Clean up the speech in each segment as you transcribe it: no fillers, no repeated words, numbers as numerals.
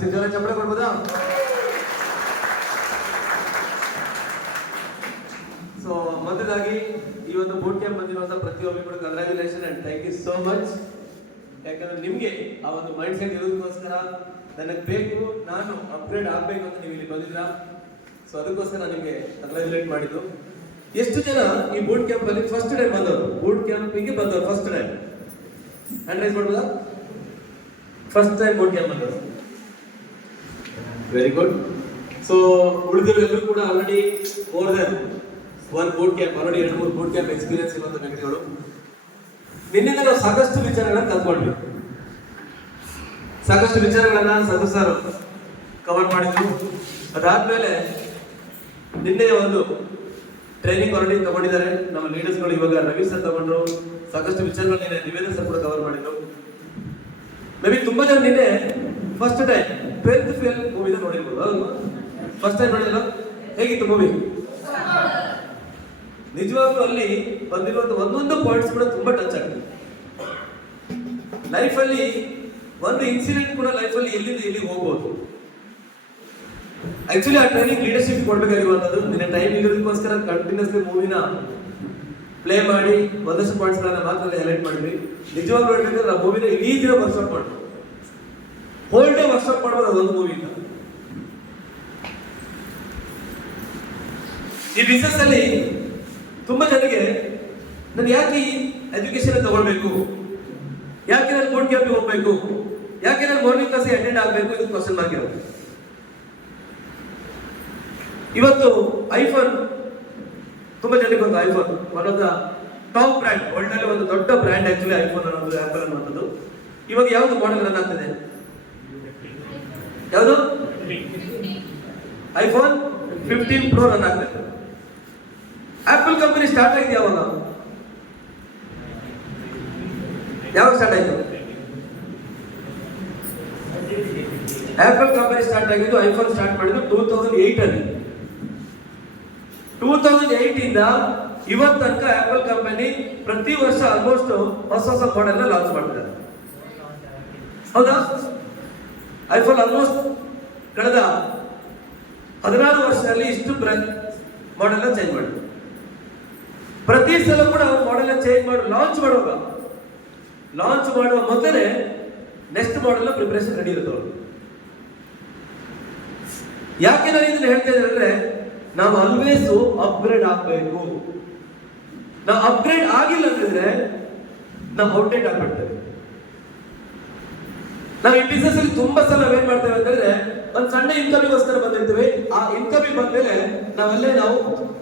ಅಭಿನಂದಿಸಿ ಜೋರ ಚಪ್ಪಳೆ ಕೊಡ್ಬೋದಾ? ಸೊ ಮೊದಲಾಗಿ ಈ ಒಂದು ಬೂಟ್ ಕ್ಯಾಂಪ್ ಬಂದಿರುವಂತ ಪ್ರತಿಯೊಬ್ಬರು ಕೂಡ congratulation and thank you so much. ಯಾಕಂದ್ರೆ ನಿಮ್ಗೆ ಆ ಒಂದು ಮೈಂಡ್ ಸೆಟ್ ಇರೋದಕ್ಕೋಸ್ಕರ ನನಗೆ ಬೇಕು, ನಾನು ಅಪ್ಗ್ರೇಡ್ ಆಗ್ಬೇಕು ಅಂತ ನೀವು ಇಲ್ಲಿ ಬಂದಿದ್ರ. ಸೊ ಅದಕ್ಕೋಸ್ಕರ ನಾನು ನಿಮ್ಗೆ ಕಂಗ್ರಾಚುಲೇಟ್ ಮಾಡಿದ್ದು. ಎಷ್ಟು ಜನ ಈ ಬೂಟ್ ಕ್ಯಾಂಪ್ ಅಲ್ಲಿ ಫಸ್ಟ್ ಟೈಮ್ ಬಂದವರು, ಬೂಟ್ ಕ್ಯಾಂಪಿಗೆ ಬಂದವರು ಫಸ್ಟ್ ಟೈಮ್ ಹ್ಯಾಂಡ್ ರೈಸ್ ಮಾಡ್ಬೋದಾ? ಫಸ್ಟ್ ಟೈಮ್ ಬೂಟ್ ಕ್ಯಾಂಪ್ ಬಂದವರು, ವೆರಿ ಗುಡ್. ಸೊ ಉಳಿದವರೆಲ್ಲರೂ ಕೂಡ already more than one boot camp, already 2-3 boot camp experience ಇರುವಂತ ವ್ಯಕ್ತಿಗಳು. ನಿನ್ನಿಂದ ನಾವು ಸಾಕಷ್ಟು ವಿಚಾರಗಳನ್ನ ಕಲ್ತ್ಕೊಂಡ್ವಿ, ಸಾಕಷ್ಟು ವಿಚಾರಗಳನ್ನ ಸದು ಸರ್ ಕವರ್ ಮಾಡಿದ್ರು. ಅದಾದ್ಮೇಲೆ ನಿನ್ನೆ ಒಂದು ಟ್ರೈನಿಂಗ್ ಆಲ್ರೆಡಿ ತಗೊಂಡಿದ್ದಾರೆ ನಮ್ಮ ಲೀಡರ್ಸ್ಗಳು. ಇವಾಗ ರವಿ ಸರ್ ತಗೊಂಡ್ರು, ಸಾಕಷ್ಟು ವಿಚಾರಗಳನ್ನ ನಿವೇದನ್ ಸರ್ ಕೂಡ ಕವರ್ ಮಾಡಿದ್ರು. ಮೇ ಬಿ ತುಂಬಾ ಜನ ನಿನ್ನೆ ಫಸ್ಟ್ ಟೈಮ್ 12th ಫೇಲ್ ಮೂವಿನ ನೋಡಿರ್ಬೋದು. ಹೌದು, ಫಸ್ಟ್ ಟೈಮ್ ನೋಡಿಲ್ಲ. ಹೇಗಿತ್ತು ಮೂವಿ? ನಿಜವಾಗ್ಲೂ ಅಲ್ಲಿ ಬಂದಿರುವಂತ ಒಂದೊಂದು ಪಾಯಿಂಟ್ಸ್ ಕೂಡ ತುಂಬಾ ಟಚ್ ಆಗಿದೆ. ಲೈಫಲ್ಲಿ ಒಂದು ಇನ್ಸಿಡೆಂಟ್ ಕೂಡ ಲೈಫಲ್ಲಿ ಎಲ್ಲಿಂದ ಎಲ್ಲಿಗೆ ಹೋಗ್ಬೋದು. ಆಕ್ಚುಲಿ ಆ ಟ್ರೈನಿಂಗ್ ಲೀಡರ್ಶಿಪ್ ಕೊಡ್ಬೇಕಾಗಿರುವಂತದ್ದು. ನಿನ್ನ ಟೈಮ್ ಇರೋದಕ್ಕೋಸ್ಕರ ಕಂಟಿನ್ಯೂಸ್ಲಿ ಮೂವಿನ ಪ್ಲೇ ಮಾಡಿ ಒಂದಷ್ಟು ಪಾಯಿಂಟ್ಸ್ ಗಳನ್ನ ಮಾತ್ರ ಹೈಲೈಟ್ ಮಾಡಿದ್ವಿ. ನಿಜವಾಗ್ಲೂ ಹೇಳ್ಬೇಕಂದ್ರೆ ಆ ಮೂವಿನ ಇಡೀ ದಿನ ವರ್ಕ್ಶಾಪ್ ಮಾಡ್ಬೋದು, ಹೋಲ್ ಡೇ ವರ್ಕ್ಶಾಪ್ ಮಾಡ್ಬೋದು ಅದೊಂದು ಮೂವಿನ. ಈ ಬಿಸ್ನೆಸ್ ಅಲ್ಲಿ ತುಂಬಾ ಜನರಿಗೆ ನಾನು ಯಾಕೆ ಈ ಎಜುಕೇಶನ್ ತಗೊಳ್ಬೇಕು, ಯಾಕೆ ನಾನು ಬೂಟ್ ಕ್ಯಾಂಪಿಗೆ ಹೋಗ್ಬೇಕು, ಯಾಕೆ ನಾನು ಮಾರ್ನಿಂಗ್ ಕ್ಲಾಸ್ ಅಟೆಂಡ್ ಆಗಬೇಕು, ಇದು ಕ್ವಶನ್ ಮಾರ್ಕ್ ಇರುತ್ತೆ. ಇವತ್ತು ಐಫೋನ್ ತುಂಬಾ ಜನರಿಗೆ ಗೊತ್ತು. IPhone one of the top brand, world ನಲ್ಲಿ ಒಂದು ದೊಡ್ಡ ಬ್ರ್ಯಾಂಡ್ ಆಕ್ಚುಲಿ ಐಫೋನ್ ಅನ್ನೋದು, ಆಪಲ್ ಅನ್ನುವಂಥದ್ದು. ಇವಾಗ ಯಾವ್ದು ಮಾಡೆಲ್ ರನ್ ಆಗ್ತದೆ? ಯಾವುದು? ಐಫೋನ್ 15 Pro ರನ್ ಆಗ್ತದೆ. ಆಪಲ್ ಕಂಪನಿ ಸ್ಟಾರ್ಟ್ ಆಗಿದೆ ಯಾವಾಗ ಸ್ಟಾರ್ಟ್ ಆಯ್ತು? ಆಪಲ್ ಕಂಪನಿ ಸ್ಟಾರ್ಟ್ ಆಗಿದ್ದು, ಐಫೋನ್ ಸ್ಟಾರ್ಟ್ ಮಾಡಿದ್ದು 2008 ಅಲ್ಲಿ. 2008 ಇಂದ ಇವತ್ತು ತನಕ ಆಪಲ್ ಕಂಪನಿ ಪ್ರತಿ ವರ್ಷ ಆಲ್ಮೋಸ್ಟ್ ಹೊಸ ಮಾಡೆಲ್ ಲಾಂಚ್ ಮಾಡ್ತಾರೆ. ಹೌದಾ? ಐಫೋನ್ ಆಲ್ಮೋಸ್ಟ್ ಕಳೆದ 16 ವರ್ಷದಲ್ಲಿ ಇಷ್ಟು ಮಾಡೆಲ್ ಚೇಂಜ್ ಮಾಡಿದ್ರು. ಪ್ರತಿ ಸಲ ಕೂಡ ಮಾಡೆಲ್ ಚೇಂಜ್ ಮಾಡಿ ಲಾಂಚ್ ಮಾಡುವ ಮೊದಲೇ ನೆಕ್ಸ್ಟ್ ಮಾಡೆಲ್ ಪ್ರಿಪರೇಷನ್ ರೆಡಿ ಇರುತ್ತೆ. ಯಾಕೆ ನಾನು ಇದನ್ನ ಹೇಳ್ತಾ ಇದ್ದೇನೆ ಅಂದ್ರೆ, ನಾವು ಆಲ್ವೇಸ್ ಅಪ್ಗ್ರೇಡ್ ಆಗಬೇಕು. ನಾವು ಅಪ್ಗ್ರೇಡ್ ಆಗಿಲ್ಲ ಅಂತಂದ್ರೆ ನಾವು ಔಟ್ಡೇಟ್ ಆಗ್ಬಿಡ್ತೇವೆ. ನಾವು ಈ ಬಿಸ್ನೆಸ್ ಅಲ್ಲಿ ತುಂಬಾ ಸಲ ಏನ್ ಮಾಡ್ತೇವೆ ಅಂತಂದ್ರೆ, ಒಂದು ಸಣ್ಣ ಇನ್ಕಮಿಗೋಸ್ಕರ ಬಂದಿರ್ತೀವಿ. ಆ ಇನ್ಕಮಿಗೆ ಬಂದ್ಮೇಲೆ ನಾವು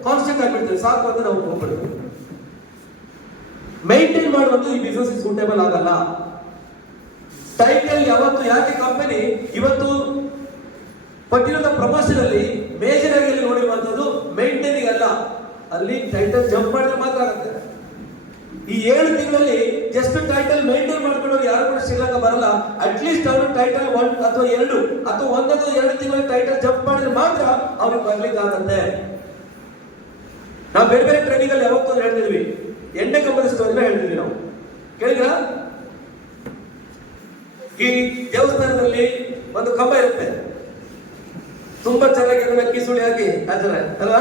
ಕಾನ್ಸ್ಟೆಂಟ್ ಆಗ್ಬಿಡ್ತೇವೆ, ಸಾಕು ಅಂತ ನಾವು ಹೋಗ್ಬಿಡ್ತೇವೆ. ಮೇಂಟೈನ್ ಮಾಡುವಂತ ಈ ಬಿಸ್ನೆಸ್ ಸೂಟೇಬಲ್ ಆಗಲ್ಲ. ಟೈಟಲ್ ಯಾವತ್ತು, ಯಾಕೆ ಕಂಪನಿ ಇವತ್ತು ಕೊಟ್ಟಿರೋ ಪ್ರಮೋಷನ್ ಅಲ್ಲಿ ಮೇಜರ್ ಆಗಿ ನೋಡಿರುವಂತದ್ದು ಮೇಂಟೈನಿಂಗ್ ಅಲ್ಲ, ಅಲ್ಲಿ ಟೈಟಲ್ ಜಂಪ್ ಮಾಡಿದ್ರೆ ಮಾತ್ರ ಆಗುತ್ತೆ. ಈ 7 ತಿಂಗಳಲ್ಲಿ ಜಸ್ಟ್ ಟೈಟಲ್ ಮೇಂಟೈನ್ ಮಾಡ್ಕೊಂಡವ್ರು ಯಾರು ಕೂಡ ಶ್ರೀಲಂಕಾ ಬರಲ್ಲ. ಅಟ್ಲೀಸ್ಟ್ ಅವರು ಟೈಟಲ್ 1 ಅಥವಾ 2 ಅಥವಾ 1 ಅಥವಾ 2 ತಿಂಗಳಲ್ಲಿ ಟೈಟಲ್ ಜಂಪ್ ಮಾಡಿದ್ರೆ ಮಾತ್ರ ಅವ್ರಿಗೆ ಬರ್ಲಿಕ್ಕೆ ಆಗುತ್ತೆ. ನಾವು ಬೇರೆ ಬೇರೆ ಟ್ರೈನಿಂಗ್ ಅಲ್ಲಿ ಯಾವತ್ತೂ ಹೇಳ್ತಿದ್ವಿ, ಎಣ್ಣೆ ಕಂಬದ ಸ್ಟೋರಿನ ಹೇಳ್ತಿದ್ವಿ. ನಾವು ಕೇಳಿದ್ರ? ಈ ದೇವಸ್ಥಾನದಲ್ಲಿ ಒಂದು ಕಂಬ ಇರುತ್ತೆ, ತುಂಬಾ ಚೆನ್ನಾಗಿ ಅದನ್ನ ಕಿಸುಳಿ ಹಾಕಿ ಹಾಕ್ತಾರೆ ಅಲ್ಲ,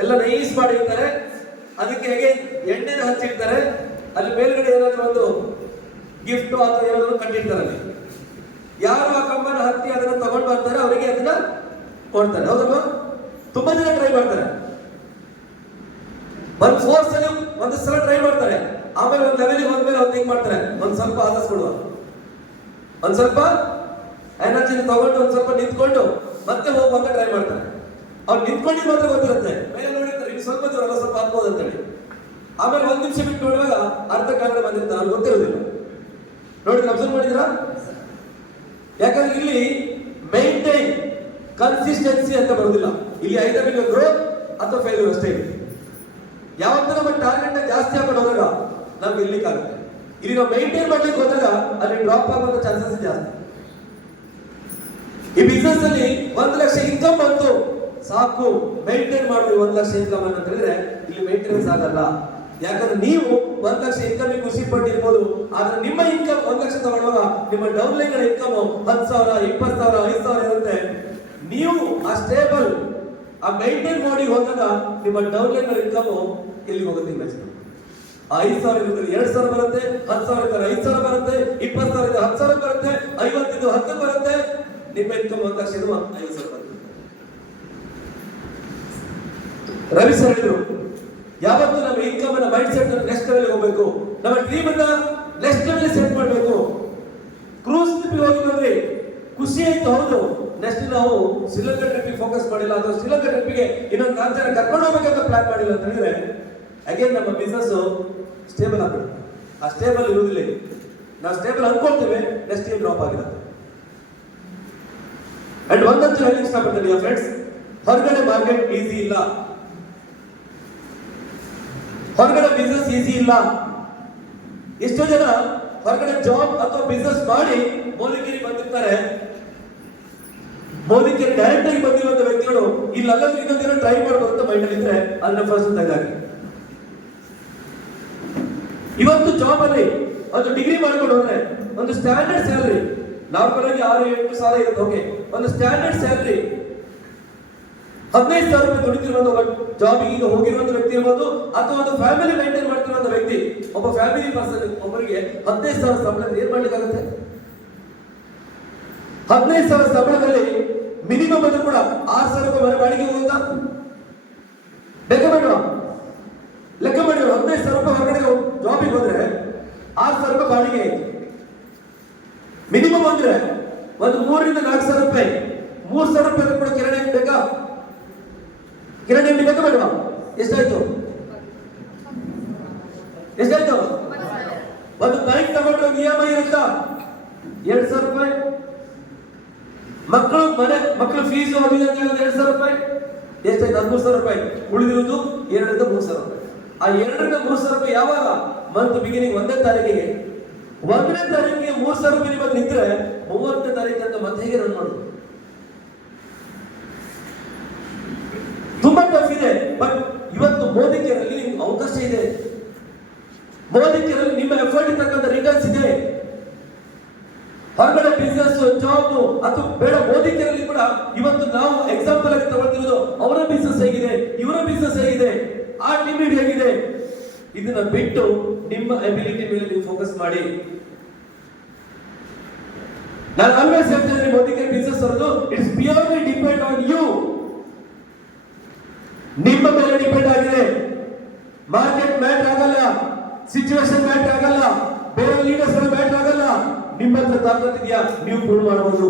ಎಲ್ಲ ನೈಸ್ ಮಾಡಿರ್ತಾರೆ. ಅದಕ್ಕೆ ಹೇಗೆ ಎಣ್ಣೆನ ಹಚ್ಚಿರ್ತಾರೆ, ಅಲ್ಲಿ ಮೇಲ್ಗಡೆ ಏನಾದ್ರು ಒಂದು ಗಿಫ್ಟ್ ಅಥವಾ ಏನಾದ್ರು ಕಟ್ಟಿರ್ತಾರೆ. ಅಲ್ಲಿ ಯಾರು ಆ ಕಂಬನ ಹತ್ತಿ ಅದನ್ನ ತಗೊಂಡು ಬರ್ತಾರೆ ಅವರಿಗೆ ಅದನ್ನ ಕೊಡ್ತಾರೆ. ಹೌದಲ್ವಾ? ತುಂಬಾ ಜನ ಟ್ರೈ ಮಾಡ್ತಾರೆ. ಒಂದು ಫೋರ್ಸ್ ಅಲ್ಲಿ ಒಂದು ಸಲ ಟ್ರೈ ಮಾಡ್ತಾರೆ, ಆಮೇಲೆ ಒಂದು ಲೆವೆಲ್ ಹೋದ್ಮೇಲೆ ಅವ್ರು ಥಿಂಕ್ ಮಾಡ್ತಾರೆ, ಒಂದ್ ಸ್ವಲ್ಪ ಆದಸ್ ಕೊಡುವ, ಒಂದ್ ಸ್ವಲ್ಪ ಎನರ್ಜಿ ತಗೊಂಡು ಒಂದ್ ಸ್ವಲ್ಪ ನಿಂತ್ಕೊಂಡು ಮತ್ತೆ ಹೋಗುವಂತ ಟ್ರೈ ಮಾಡ್ತಾರೆ. ಅವ್ರು ನಿಂತ್ಕೊಂಡಿದ್ದು ಮಾತ್ರ ಗೊತ್ತಿರುತ್ತೆ, ಮೇಲೆ ನೋಡಿರ್ತಾರೆ ಇನ್ನು ಸ್ವಲ್ಪ ದೂರ ಸ್ವಲ್ಪ ಹಾಕ್ಬೋದು ಅಂತೇಳಿ. ಆಮೇಲೆ 1 ನಿಮಿಷ ಬಿಟ್ಟು ನೋಡುವಾಗ ಅರ್ಧ ಕಾಲ ಬಂದಿರ್ತಾರೆ, ಅವ್ರಿಗೆ ಗೊತ್ತಿರೋದಿಲ್ಲ. ನೋಡಿ, ಅಬ್ಸರ್ವ್ ಮಾಡಿದ್ರಾ? ಯಾಕಂದ್ರೆ ಇಲ್ಲಿ ಮೇಂಟೈನ್ ಕನ್ಸಿಸ್ಟೆನ್ಸಿ ಅಂತ ಬರುವುದಿಲ್ಲ. ಇಲ್ಲಿ ಐದರ್ ಗ್ರೋತ್ ಅಥವಾ ಫೇಲ್ಯೂರ್ ಅಷ್ಟೇ. ಯಾವತ್ತೂ ನಮ್ಮ ಟಾರ್ಗೆಟ್ ಜಾಸ್ತಿ ಹಾಕೊಂಡು ಹೋದಾಗ ನಮ್ಗೆ ಇರ್ಲಿಕ್ಕಾಗುತ್ತೆ. ಇಲ್ಲಿ ನಾವು ಮೇಂಟೈನ್ ಮಾಡ್ಲಿಕ್ಕೆ ಹೋದಾಗ ಅಲ್ಲಿ ಡ್ರಾಪ್ ಆಗುವಂತ ಚಾನ್ಸಸ್ ಜಾಸ್ತಿ. ಈ ಬಿಸ್ನೆಸ್ ಅಲ್ಲಿ 1 ಲಕ್ಷ ಇನ್ಕಮ್ ಬಂತು ಸಾಕು, ಮೇಂಟೈನ್ ಮಾಡಿ 1 ಲಕ್ಷ ಇನ್ಕಮ್ ಅಂತ ಹೇಳಿದ್ರೆ ಇಲ್ಲಿ ಮೇಂಟೆನೆನ್ಸ್ ಆಗಲ್ಲ. ಯಾಕಂದ್ರೆ ನೀವು 1 ಲಕ್ಷ ಇನ್ಕಮ್ ಖುಷಿ ಪಟ್ಟಿರ್ಬೋದು, ಆದ್ರೆ ನಿಮ್ಮ ಇನ್ಕಮ್ 1 ಲಕ್ಷ ತಗೊಳ್ಳುವಾಗ ನಿಮ್ಮ ಡೌನ್ಲೈನ್ ಗಳ ಇನ್ಕಮ್ 10,000, 20,000, 5,000 ಇರುತ್ತೆ. ನೀವು ಆ ಸ್ಟೇಬಲ್ ಆ ಮೈಂಟೈನ್ ಮಾಡಿ ಹೋದಾಗ ನಿಮ್ಮ ಡೌನ್ಲೈನ್ ಗಳ ಇನ್ಕಮ್ ಎಲ್ಲಿ ಹೋಗುತ್ತೆ ಇಮ್ಯಾಜಿನ್. ಆ 5,000 ಇರೋದ್ರಲ್ಲಿ 2,000 ಬರುತ್ತೆ, 10,000 ಇದ್ದರೆ 5,000 ಬರುತ್ತೆ, 20,000 ಇದ್ದರೆ 10,000 ಬರುತ್ತೆ, 50 ಇದು 10 ಬರುತ್ತೆ. ನಿಮ್ಮ ಇನ್ಕಮ್ 1 ಲಕ್ಷ ಇದು 5,000 ಬರುತ್ತೆ. ರವಿ ಸರ್ ಹೇಳಿದ್ರು, ಯಾವತ್ತು ನಮ್ಮ ಇನ್ಕಮ್ ಅನ್ನ ಮೈಂಡ್ ಸೆಟ್ ನೆಕ್ಸ್ಟ್ ಲೆವೆಲ್ ಹೋಗಬೇಕು, ನಮ್ಮ ಡ್ರೀಮ್ ಅನ್ನ ನೆಕ್ಸ್ಟ್ ಲೆವೆಲ್ ಸೆಟ್ ಮಾಡಬೇಕು. ಕ್ರೂಸ್ ಟ್ರಿಪ್ ಹೋಗಿ ಬಂದ್ರಿ, ಖುಷಿ ಆಯ್ತು, ಹೌದು. ನೆಕ್ಸ್ಟ್ ನಾವು ಶ್ರೀಲಂಕಾ ಟ್ರಿಪ್ ಫೋಕಸ್ ಮಾಡಿಲ್ಲ, ಅಥವಾ ಶ್ರೀಲಂಕಾ ಟ್ರಿಪ್ಗೆ ಇನ್ನೊಂದು 4 ಜನ ಕರ್ಕೊಂಡು ಹೋಗ್ಬೇಕಂತ ಪ್ಲಾನ್ ಮಾಡಿಲ್ಲ ಅಂತ ಹೇಳಿದ್ರೆ ಅಗೇನ್ ನಮ್ಮ ಬಿಸ್ನೆಸ್ ಸ್ಟೇಬಲ್ ಆಗ್ಬಿಡುತ್ತೆ. ಆ ಸ್ಟೇಬಲ್ ಇರುವುದಿಲ್ಲ. ನಾವು ಸ್ಟೇಬಲ್ ಅನ್ಕೊಳ್ತೇವೆ, ನೆಕ್ಸ್ಟ್ ಇಯರ್ ಡ್ರಾಪ್ ಆಗಿರುತ್ತೆ. ಅಂಡ್ ಒಂದಂತೂ ಹೇಳಿ ಇಷ್ಟಪಡ್ತೀನಿ ಫ್ರೆಂಡ್ಸ್, ಹೊರಗಡೆ ಮಾರ್ಕೆಟ್ ಈಸಿ ಇಲ್ಲ, ಹೊರಗಡೆ ಬಿಸ್ನೆಸ್ ಈಸಿ ಇಲ್ಲ. ಎಷ್ಟೋ ಜನ ಹೊರಗಡೆ ಜಾಬ್ ಅಥವಾ ಬಿಸ್ನೆಸ್ ಮಾಡಿ ಮೋದಿಗಿರಿ ಬಂದಿರ್ತಾರೆ. ಮೋದಿಗಿರಿ ಡೈರೆಕ್ಟ್ ಆಗಿ ಬಂದಿರುವಂತ ವ್ಯಕ್ತಿಗಳು ಇಲ್ಲೆಲ್ಲ ಇನ್ನೊಂದಿನ ಟ್ರೈ ಮಾಡಬಹುದು ಅಂತ ಮೈಂಡ್ ಅಲ್ಲಿ ಇದ್ರೆ ಅದನ್ನ ಫಸ್ಟ್ ತೆಗೆದಾಕಿ. ಇವತ್ತು ಜಾಬ್ ಅಲ್ಲಿ ಒಂದು ಡಿಗ್ರಿ ಮಾಡ್ಕೊಂಡು ಹೋದ್ರೆ ಒಂದು ಸ್ಟ್ಯಾಂಡರ್ಡ್ ಸ್ಯಾಲರಿ, ನಾರ್ಮಲ್ ಆಗಿ 6-8 ಸಾವಿರ ಇರುತ್ತೆ, ಓಕೆ. ಒಂದು ಸ್ಟ್ಯಾಂಡರ್ಡ್ ಸ್ಯಾಲರಿ 15,000 ರೂಪಾಯಿ ದುಡಿತಿರುವಂತ ಜಾಬಿಗೆ ಈಗ ಹೋಗಿರುವಂತ ವ್ಯಕ್ತಿ ಇರ್ಬೋದು, ಅಥವಾ ಒಂದು ಫ್ಯಾಮಿಲಿ ಮೇಂಟೈನ್ ಮಾಡ್ತಿರುವಂತ ವ್ಯಕ್ತಿ, ಒಬ್ಬ ಫ್ಯಾಮಿಲಿ ಪರ್ಸನ್ ಒಬ್ಬರಿಗೆ 15,000 ಸಂಬಳದಲ್ಲಿ ಏನ್ ಮಾಡ್ಲಿಕ್ಕಾಗುತ್ತೆ? 15,000 ಸಂಬಳದಲ್ಲಿ ಮಿನಿಮಮ್ ಅದು ಕೂಡ 6,000 ರೂಪಾಯಿ ಮನೆ ಬಾಡಿಗೆ ಹೋಗುತ್ತಾ? ಲೆಕ್ಕ ಮಾಡುವ, ಲೆಕ್ಕ ಮಾಡುವ. 15,000 ರೂಪಾಯಿ ಹೊರಗಡೆ ಜಾಬಿಗೆ ಹೋದ್ರೆ 6,000 ರೂಪಾಯಿ ಬಾಡಿಗೆ ಆಯ್ತು. ಮಿನಿಮಮ್ ಅಂದ್ರೆ ಒಂದು 3,000 ರಿಂದ 4,000 ರೂಪಾಯಿ, 3,000 ರೂಪಾಯಿ ಕೂಡ ಕಿರಾಣಿ ಬೇಕಾ? ಕಿರಾಣಿ ಅಂಗಡಿ ಬೇಕಾ ಬೇಡವಾ? ಎಷ್ಟಾಯ್ತು? ಎಷ್ಟಾಯ್ತು? ಒಂದು ಬೈಕ್ ತಗೊಂಡ್ರೆ EMI ಇರುತ್ತಾ? 2,000 ರೂಪಾಯಿ. ಮಕ್ಕಳು ಫೀಸ್ ಓದಿದೆ ಅಂತ ಹೇಳಿದ್ರೆ 2,000 ರೂಪಾಯಿ. ಎಷ್ಟಾಯ್ತು? 13,000 ರೂಪಾಯಿ. ಉಳಿದಿರುವುದು 2 ರಿಂದ 3,000 ರೂಪಾಯಿ. ಆ 2 ರಿಂದ 3,000 ರೂಪಾಯಿ ಯಾವಾಗ? ಮಂತ್ ಬಿಗಿನಿಂಗ್ 1ನೇ ತಾರೀಕಿಗೆ. 1ನೇ ತಾರೀಕಿಗೆ 3,000 ರೂಪಾಯಿ ಬಂದು ನಿಂತ್ರೆ 30ನೇ ತಾರೀಕು ಅಂತ ಮತ್ತೆ ಹೇಗೆ ರನ್ ಮಾಡೋದು? ತುಂಬಾ ಟಫ್ ಇದೆ. ಬಟ್ ಇವತ್ತು ಮೋದಿಕೆರಲ್ಲಿ ಅವಕಾಶ ಇದೆ. ಮೋದಿಕೆರಲ್ಲಿ ನಿಮ್ಮ ಎಫರ್ಟ್ ಇರ್ತಕ್ಕಂಥ ರಿಟರ್ನ್ಸ್ ಇದೆ. ಹೊರಗಡೆ ಬಿಸ್ನೆಸ್ ಜಾಬ್ ಅಥವಾ ಬೇಡ, ಮೋದಿಕೆರಲ್ಲಿ ಕೂಡ ಇವತ್ತು ನಾವು ಎಕ್ಸಾಂಪಲ್ ಆಗಿ ತಗೊಳ್ತಿರೋದು ಅವರ ಬಿಸ್ನೆಸ್ ಹೇಗಿದೆ, ಇವರ ಬಿಸ್ನೆಸ್ ಹೇಗಿದೆ, ಆ ಲಿಮಿಟ್ ಹೇಗಿದೆ, ಇದನ್ನ ಬಿಟ್ಟು ನಿಮ್ಮ ಎಬಿಲಿಟಿ ಮೇಲೆ ನೀವು ಫೋಕಸ್ ಮಾಡಿ. ನಾನು ಆಲ್ವೇಸ್ ಹೇಳ್ತೇನೆ, ಮೋದಿಕೆ ಬಿಸ್ನೆಸ್ ಅವರದು it's purely depend on you. ನಿಮ್ಮ ಮೇಲೆ ಡಿಪೆಂಡ್ ಆಗಿದೆ. ಮಾರ್ಕೆಟ್ ಮ್ಯಾಟರ್ ಆಗಲ್ಲ, ಸಿಚುವೇಶನ್ ಮ್ಯಾಟರ್ ಆಗಲ್ಲ, ಬೇರೆ ಲೀಡರ್ಸ್ ಮ್ಯಾಟರ್ ಆಗಲ್ಲ. ನಿಮ್ಮ ಹತ್ರ ತಾಕತ್ತಿದೆಯಾ, ನೀವು ಪ್ರೂವ್ ಮಾಡಬಹುದು.